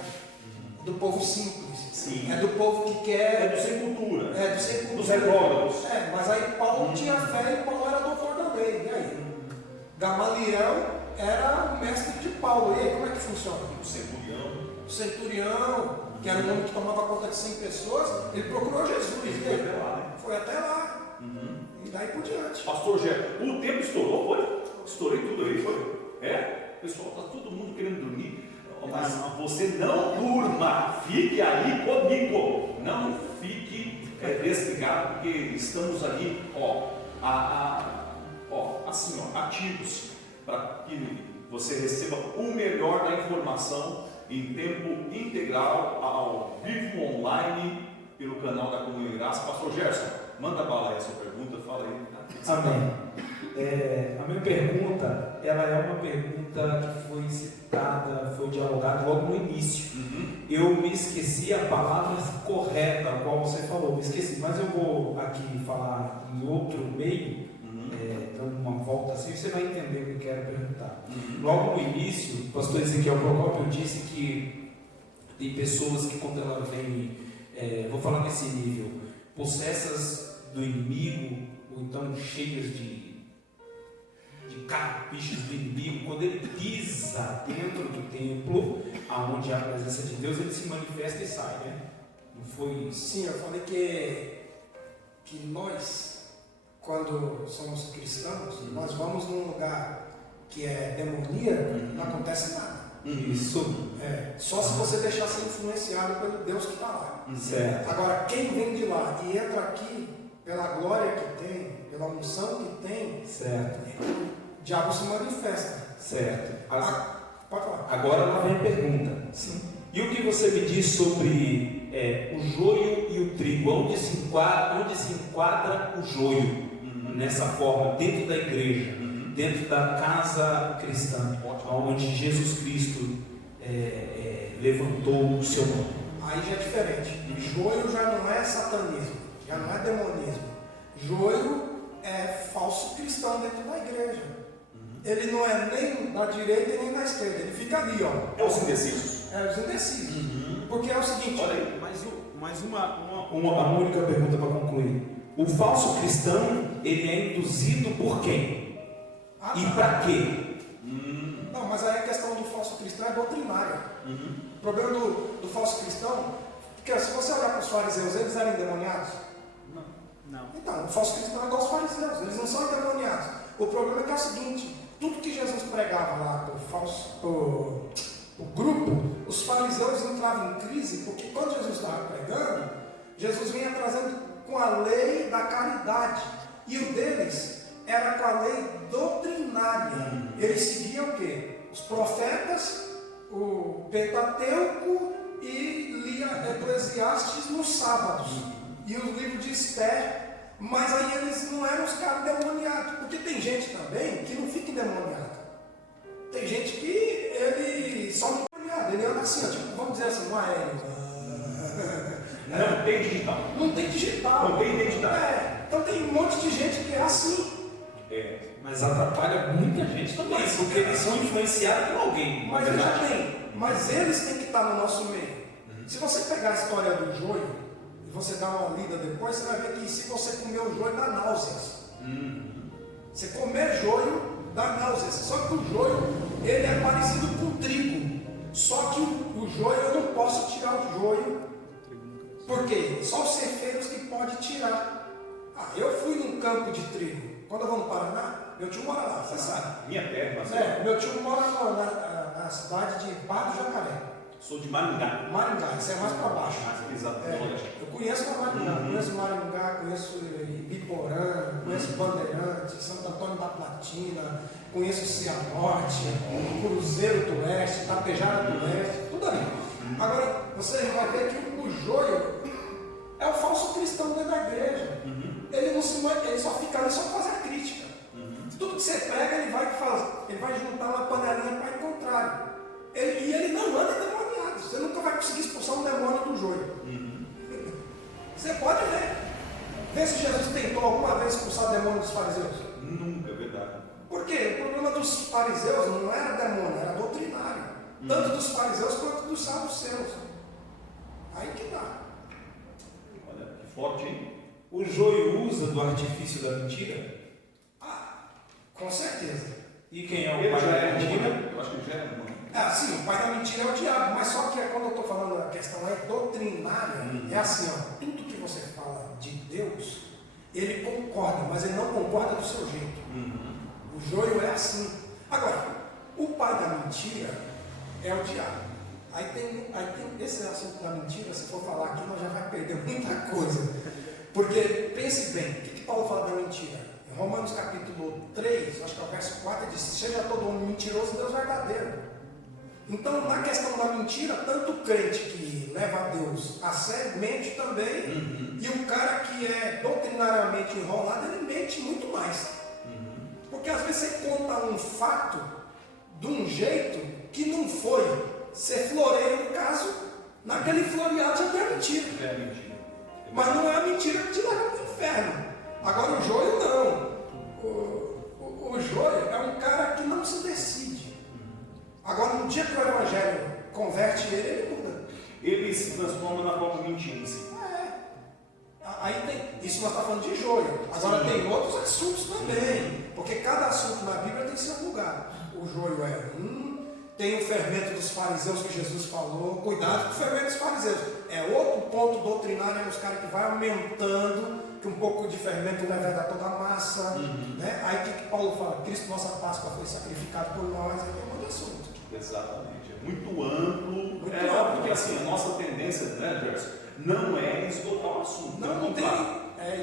do povo simples. Sim. É do povo que quer. É do sem cultura. É do sem cultura. Dos retrógrados. Mas aí Paulo tinha fé e Paulo era doutor da lei. E aí? Gamaliel era o mestre de Paulo. E aí, como é que funciona? O centurião. O centurião, que era um homem que tomava conta de 100 pessoas, ele procurou Jesus. Ele E foi aí? até lá, né? Foi até lá. E daí por diante. Pastor Gé, o tempo estourou, foi? Estourei tudo aí, foi? É? Pessoal, está todo mundo querendo dormir. Mas você não durma, fique aí comigo. Não fique desligado, porque estamos ali, assim, ativos, para que você receba o melhor da informação em tempo integral, ao vivo, online, pelo canal da Comunhão Graça. Pastor Gerson, manda bala aí a sua pergunta, fala aí. Amém. A minha pergunta, ela é uma pergunta que foi citada, foi dialogada logo no início. Eu me esqueci a palavra correta, a qual você falou, me esqueci, mas eu vou aqui falar em outro meio, dando uma volta assim, você vai entender o que eu quero perguntar. Logo no início, o pastor Ezequiel Procópio disse que tem pessoas que quando ela vem, vou falar nesse nível, possessas do inimigo, ou então cheias de carrapichos do inimigo, quando ele pisa dentro do templo, aonde há a presença de Deus, ele se manifesta e sai, né? Não foi isso? Sim, eu falei que nós, quando somos cristãos, nós vamos num lugar que é demoníaco, não acontece nada. Isso. Só se você deixar ser influenciado pelo Deus que está lá. Certo. Agora, quem vem de lá e entra aqui pela glória que tem, pela unção que tem, Certo. o diabo se manifesta. Certo. Pode falar. Agora lá vem a pergunta. Sim. E o que você me diz sobre o joio e o trigo? Onde se enquadra o joio nessa forma, dentro da igreja, dentro da casa cristã, onde Jesus Cristo levantou o seu nome? Aí já é diferente. Joio já não é satanismo, já não é demonismo. Joio é falso cristão dentro da igreja. Ele não é nem da direita nem da esquerda, ele fica ali, ó. É os indecisos. É os indecisos. Porque é o seguinte, Olha aí. Mais uma única pergunta para concluir. O falso cristão, ele é induzido por quem? E para quê? Não, mas aí a questão do falso cristão é doutrinária. O problema do falso cristão, porque se você olhar para os fariseus, eles eram endemoniados? Não. Então, o falso cristão é igual os fariseus, eles não são endemoniados. O problema é que é o seguinte, tudo que Jesus pregava lá pro grupo, os fariseus entravam em crise, porque quando Jesus estava pregando, Jesus vinha trazendo com a lei da caridade, e o deles era com a lei doutrinária. Eles seguiam o quê? Os profetas, o Pentateuco e lia Eclesiastes nos sábados, e os livros de Esther. Mas aí eles não eram os caras endemoniados, porque tem gente também que não fica endemoniado. Tem gente que ele só não é endemoniado, ele anda assim, ó, tipo, vamos dizer assim, um aéreo. Não tem digital. Não tem digital. Não tem identidade. Então tem um monte de gente que é assim. Mas atrapalha muita gente também, porque eles são influenciados por alguém. Mas eles já têm. Mas eles têm que estar no nosso meio. Se você pegar a história do joio e você dar uma lida depois, você vai ver que se você comer o joio dá náuseas. Você comer joio dá náuseas. Só que o joio ele é parecido com o trigo. Só que o joio eu não posso tirar o joio. Por quê? Só os cefeiros que podem tirar. Eu fui num campo de trigo. Quando eu vou no Paraná, meu tio mora lá, você sabe. Minha terra, mas Meu tio mora na cidade de Barra do Jacaré. sou de Maringá. Maringá, isso é mais para baixo. Exatamente. Eu conheço Maringá, conheço Maringá, conheço Ibiporã, conheço Bandeirantes, Santo Antônio da Platina, conheço Cianorte, Cruzeiro do Oeste, Tapejara do Oeste, tudo ali. Agora, você vai ver que o joio é o falso cristão dentro da igreja. Ele só fica ali só para fazer a crítica. Tudo que você prega, ele vai juntar uma panelinha para ir contrário. E ele não anda endemoniado. Você nunca vai conseguir expulsar um demônio do joio. Você pode ver. Vê se Jesus tentou alguma vez expulsar o demônio dos fariseus. Nunca, é verdade. Por quê? O problema dos fariseus não era demônio, era doutrinário. Tanto dos fariseus quanto dos saduceus. Aí que dá. Olha, que forte, hein? O joio usa do artifício da mentira? Com certeza. E quem é o Ele pai já da é mentira? demônio. Eu acho que ele já é demônio. Sim, o pai da mentira é o diabo, mas só que quando eu estou falando a questão é doutrinária, é assim, ó, tudo que você fala de Deus, ele concorda, mas ele não concorda do seu jeito. O joio é assim. Agora, o pai da mentira é o diabo. Aí tem esse assunto da mentira, se for falar aqui, nós já vai perder muita coisa. Porque, pense bem, o que Paulo fala da mentira? Em Romanos capítulo 3, acho que é o verso 4, ele diz: seja todo homem mentiroso, Deus verdadeiro. Então, na questão da mentira, tanto o crente que leva a Deus a sério mente também, e o cara que é doutrinariamente enrolado, ele mente muito mais. Porque às vezes você conta um fato de um jeito que não foi. Você floreia um caso, naquele floreado já tem a mentira. É mentira. Mas não é a mentira que te leva para o inferno. Agora o joio não. O joio é um cara que não se decide. Agora, no dia que o evangelho converte ele, ele muda. Ele se transforma na própria mentira em si. Aí tem, isso nós estamos falando de joio. Agora Sim. tem outros assuntos também. Porque cada assunto na Bíblia tem seu lugar. O joio é tem o fermento dos fariseus que Jesus falou. Cuidado com o fermento dos fariseus. É outro ponto doutrinário, é os caras que vai aumentando, que um pouco de fermento leva a toda a massa. Né? Aí o que Paulo fala? Cristo, nossa Páscoa, foi sacrificado por nós. É um monte de assunto. Exatamente. É muito amplo. Muito É amplo. óbvio porque assim, a nossa tendência, né, Gerson, não é esgotar o assunto. Não tem.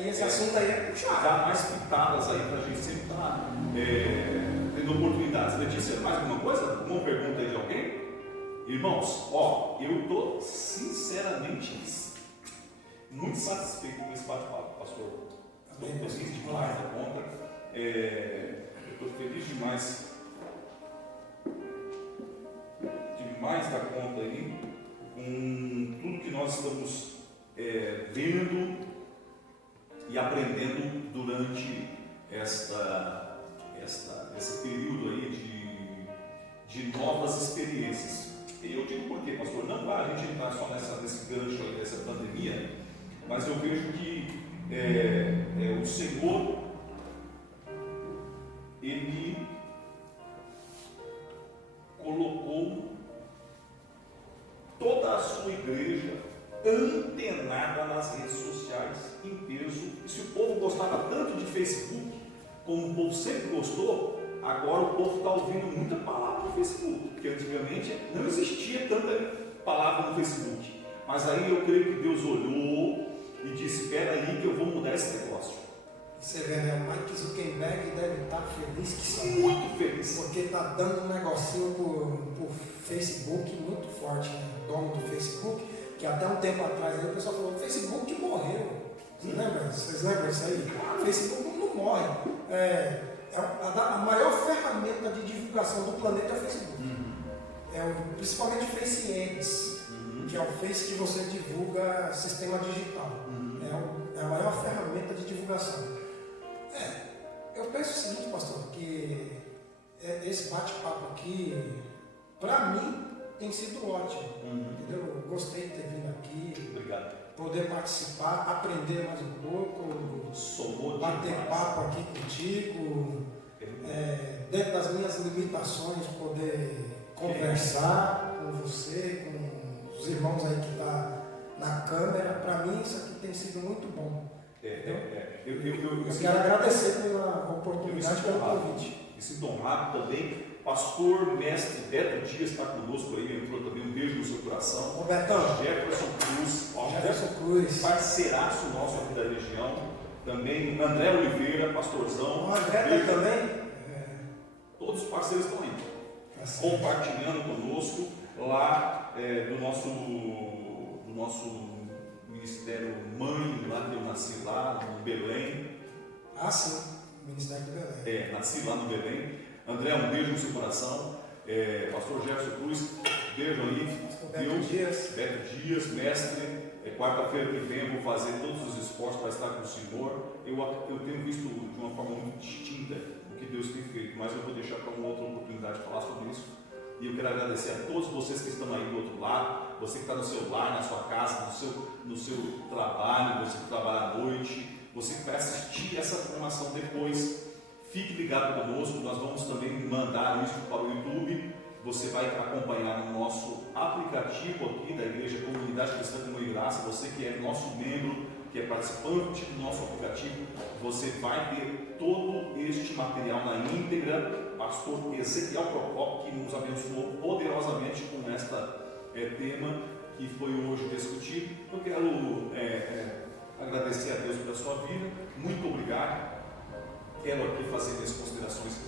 E esse assunto aí é puxado. Dá mais pitadas aí para a gente sempre estar tendo oportunidades. Letícia, mais alguma coisa? Alguma pergunta aí de alguém? Irmãos, eu estou sinceramente muito satisfeito com esse bate-papo, pastor. Estou feliz demais da conta. Estou feliz demais da conta aí com tudo que nós estamos vendo e aprendendo durante esse período aí de novas experiências. E eu digo por quê, pastor? Não para a gente entrar só nesse gancho aí dessa pandemia, mas eu vejo que o Senhor, Ele colocou toda a sua igreja antenada nas redes sociais, em peso. E se o povo gostava tanto de Facebook, como o povo sempre gostou, agora o povo está ouvindo muita palavra no Facebook, porque antigamente não existia tanta palavra no Facebook. Mas aí eu creio que Deus olhou e disse: espera aí que eu vou mudar esse negócio. Você vê, né? O Mike Zuckerberg deve estar feliz que só. Muito feliz. Porque está dando um negocinho por Facebook muito forte, né? O dono do Facebook, que até um tempo atrás aí, o pessoal falou: o Facebook morreu. Vocês lembram disso aí? O Facebook não morre. A maior ferramenta de divulgação do planeta é o Facebook. Principalmente o Face Ads, que é o Face que você divulga sistema digital. É a maior ferramenta de divulgação. Eu penso o seguinte, pastor, que esse bate-papo aqui, para mim, tem sido ótimo. Entendeu? Eu gostei de ter vindo aqui. Obrigado. Poder participar, aprender mais um pouco, Somou bater demais. papo aqui contigo, dentro das minhas limitações, poder conversar com você, com os irmãos aí que estão na câmera. Para mim, isso aqui tem sido muito bom. Eu quero agradecer pela oportunidade, pelo convite. Me sinto honrado também. Pastor, mestre Beto Dias está conosco aí, entrou também. Um beijo no seu coração. Robertão, Jefferson Cruz, Jefferson Cruz, parceiraço nosso aqui da região. Também André Oliveira, pastorzão. o André tá também. Todos os parceiros estão aí, Tá compartilhando conosco lá do nosso ministério mãe, lá que eu nasci lá no Belém. sim, Ministério do Belém. Nasci lá no Belém. André, um beijo no seu coração. Pastor Jefferson Cruz, beijo aí. Beto Dias, mestre. Quarta-feira que vem eu vou fazer todos os esforços para estar com o Senhor. Eu tenho visto de uma forma muito distinta o que Deus tem feito, mas eu vou deixar para uma outra oportunidade de falar sobre isso. E eu quero agradecer a todos vocês que estão aí do outro lado, você que está no seu lar, na sua casa, no seu trabalho, você que trabalha à noite, você que vai assistir essa formação depois. Fique ligado conosco, nós vamos também mandar isso para o YouTube. Você vai acompanhar no nosso aplicativo aqui da Igreja Comunidade Cristã Testemunho e Graça. Você que é nosso membro, que é participante do nosso aplicativo, você vai ter todo este material na íntegra. Pastor Ezequiel Procópio, que nos abençoou poderosamente com esta tema que foi hoje discutido. Eu quero agradecer a Deus pela sua vida. Muito obrigado. Quero aqui fazer minhas considerações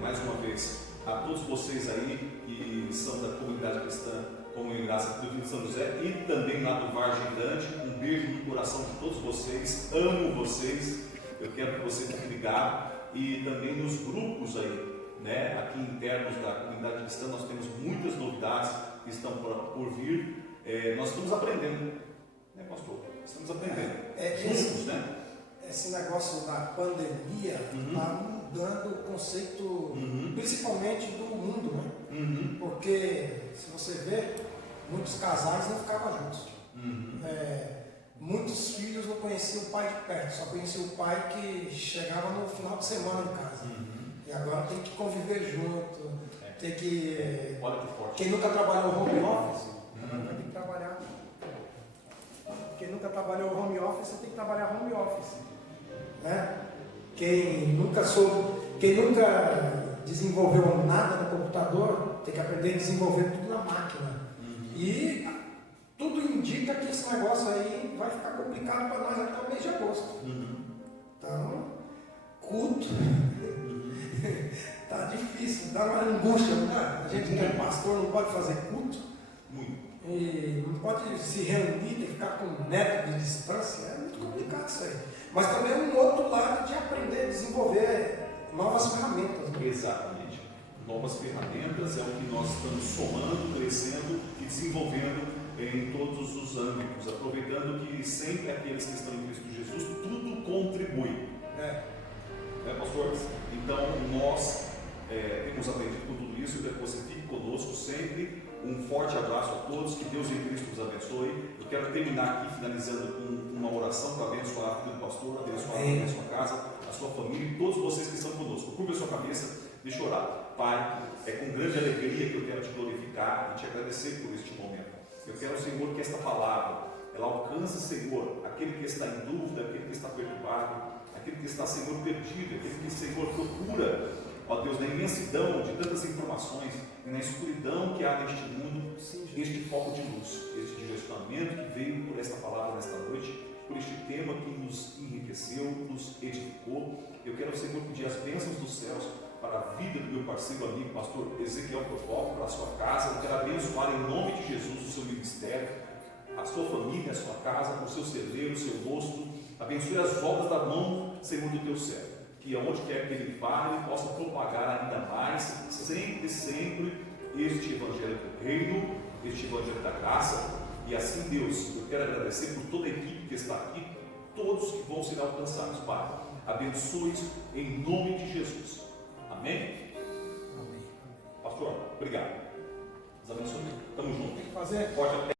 mais uma vez a todos vocês aí que são da comunidade cristã Comunhão e Graça do Rio de São José e também lá do Vargem Grande. Um beijo no coração de todos vocês, amo vocês. Eu quero que você fique ligado e também nos grupos aí, né, aqui internos da comunidade cristã. Nós temos muitas novidades que estão por vir. Nós estamos aprendendo, né, pastor? Estamos aprendendo juntos, né? Esse negócio da pandemia está mudando o conceito, principalmente do mundo, né? Porque, se você vê, muitos casais não ficavam juntos. Muitos filhos não conheciam o pai de perto, só conheciam o pai que chegava no final de semana em casa. E agora tem que conviver junto, tem que... Quem nunca trabalhou home office, vai ter que trabalhar. Quem nunca trabalhou home office, tem que trabalhar home office. Né? Quem nunca desenvolveu nada no computador, tem que aprender a desenvolver tudo na máquina. E tudo indica que esse negócio aí vai ficar complicado para nós até o mês de agosto. Então, culto tá difícil, dá uma angústia, né? A gente que é pastor não pode fazer culto. E não pode se reunir, tem que ficar com 1 metro de distância, é muito complicado isso aí. Mas também é um outro lado de aprender a desenvolver novas ferramentas. Né? Exatamente. Novas ferramentas é o que nós estamos somando, crescendo e desenvolvendo em todos os âmbitos, aproveitando que sempre aqueles que estão em Cristo Jesus, tudo contribui. Né, pastor? Então, nós temos aprendido com tudo isso, eu quero que você fique conosco sempre. Um forte abraço a todos, que Deus em Cristo os abençoe. Eu quero terminar aqui finalizando com uma oração para abençoar a vida do pastor, abençoar a sua casa, a sua família e todos vocês que estão conosco. Curva a sua cabeça, deixa eu orar. Pai, é com grande alegria que eu quero te glorificar e te agradecer por este momento. Eu quero, Senhor, que esta palavra, ela alcance, Senhor, aquele que está em dúvida, aquele que está perturbado, aquele que está, Senhor, perdido, aquele que, Senhor, procura, ó Deus, na imensidão de tantas informações e na escuridão que há neste mundo, este foco de luz, este direcionamento que veio por esta palavra nesta noite, por este tema que nos enriqueceu, nos edificou. Eu quero, Senhor, pedir as bênçãos dos céus para a vida do meu parceiro amigo, pastor Ezequiel Procópio, para a sua casa. Eu quero abençoar em nome de Jesus o seu ministério, a sua família, a sua casa, o seu celeiro, o seu rosto. Abençoe as obras da mão, Senhor, do teu céu. Que aonde quer que ele vá, ele possa propagar ainda mais, sempre este Evangelho do Reino, este Evangelho da Graça. E assim, Deus, eu quero agradecer por toda a equipe que está aqui, todos que vão ser alcançados, Pai. Abençoe isso em nome de Jesus. Amém? Amém. Pastor, obrigado. Deus abençoe. Tamo junto. Tem que fazer. Pode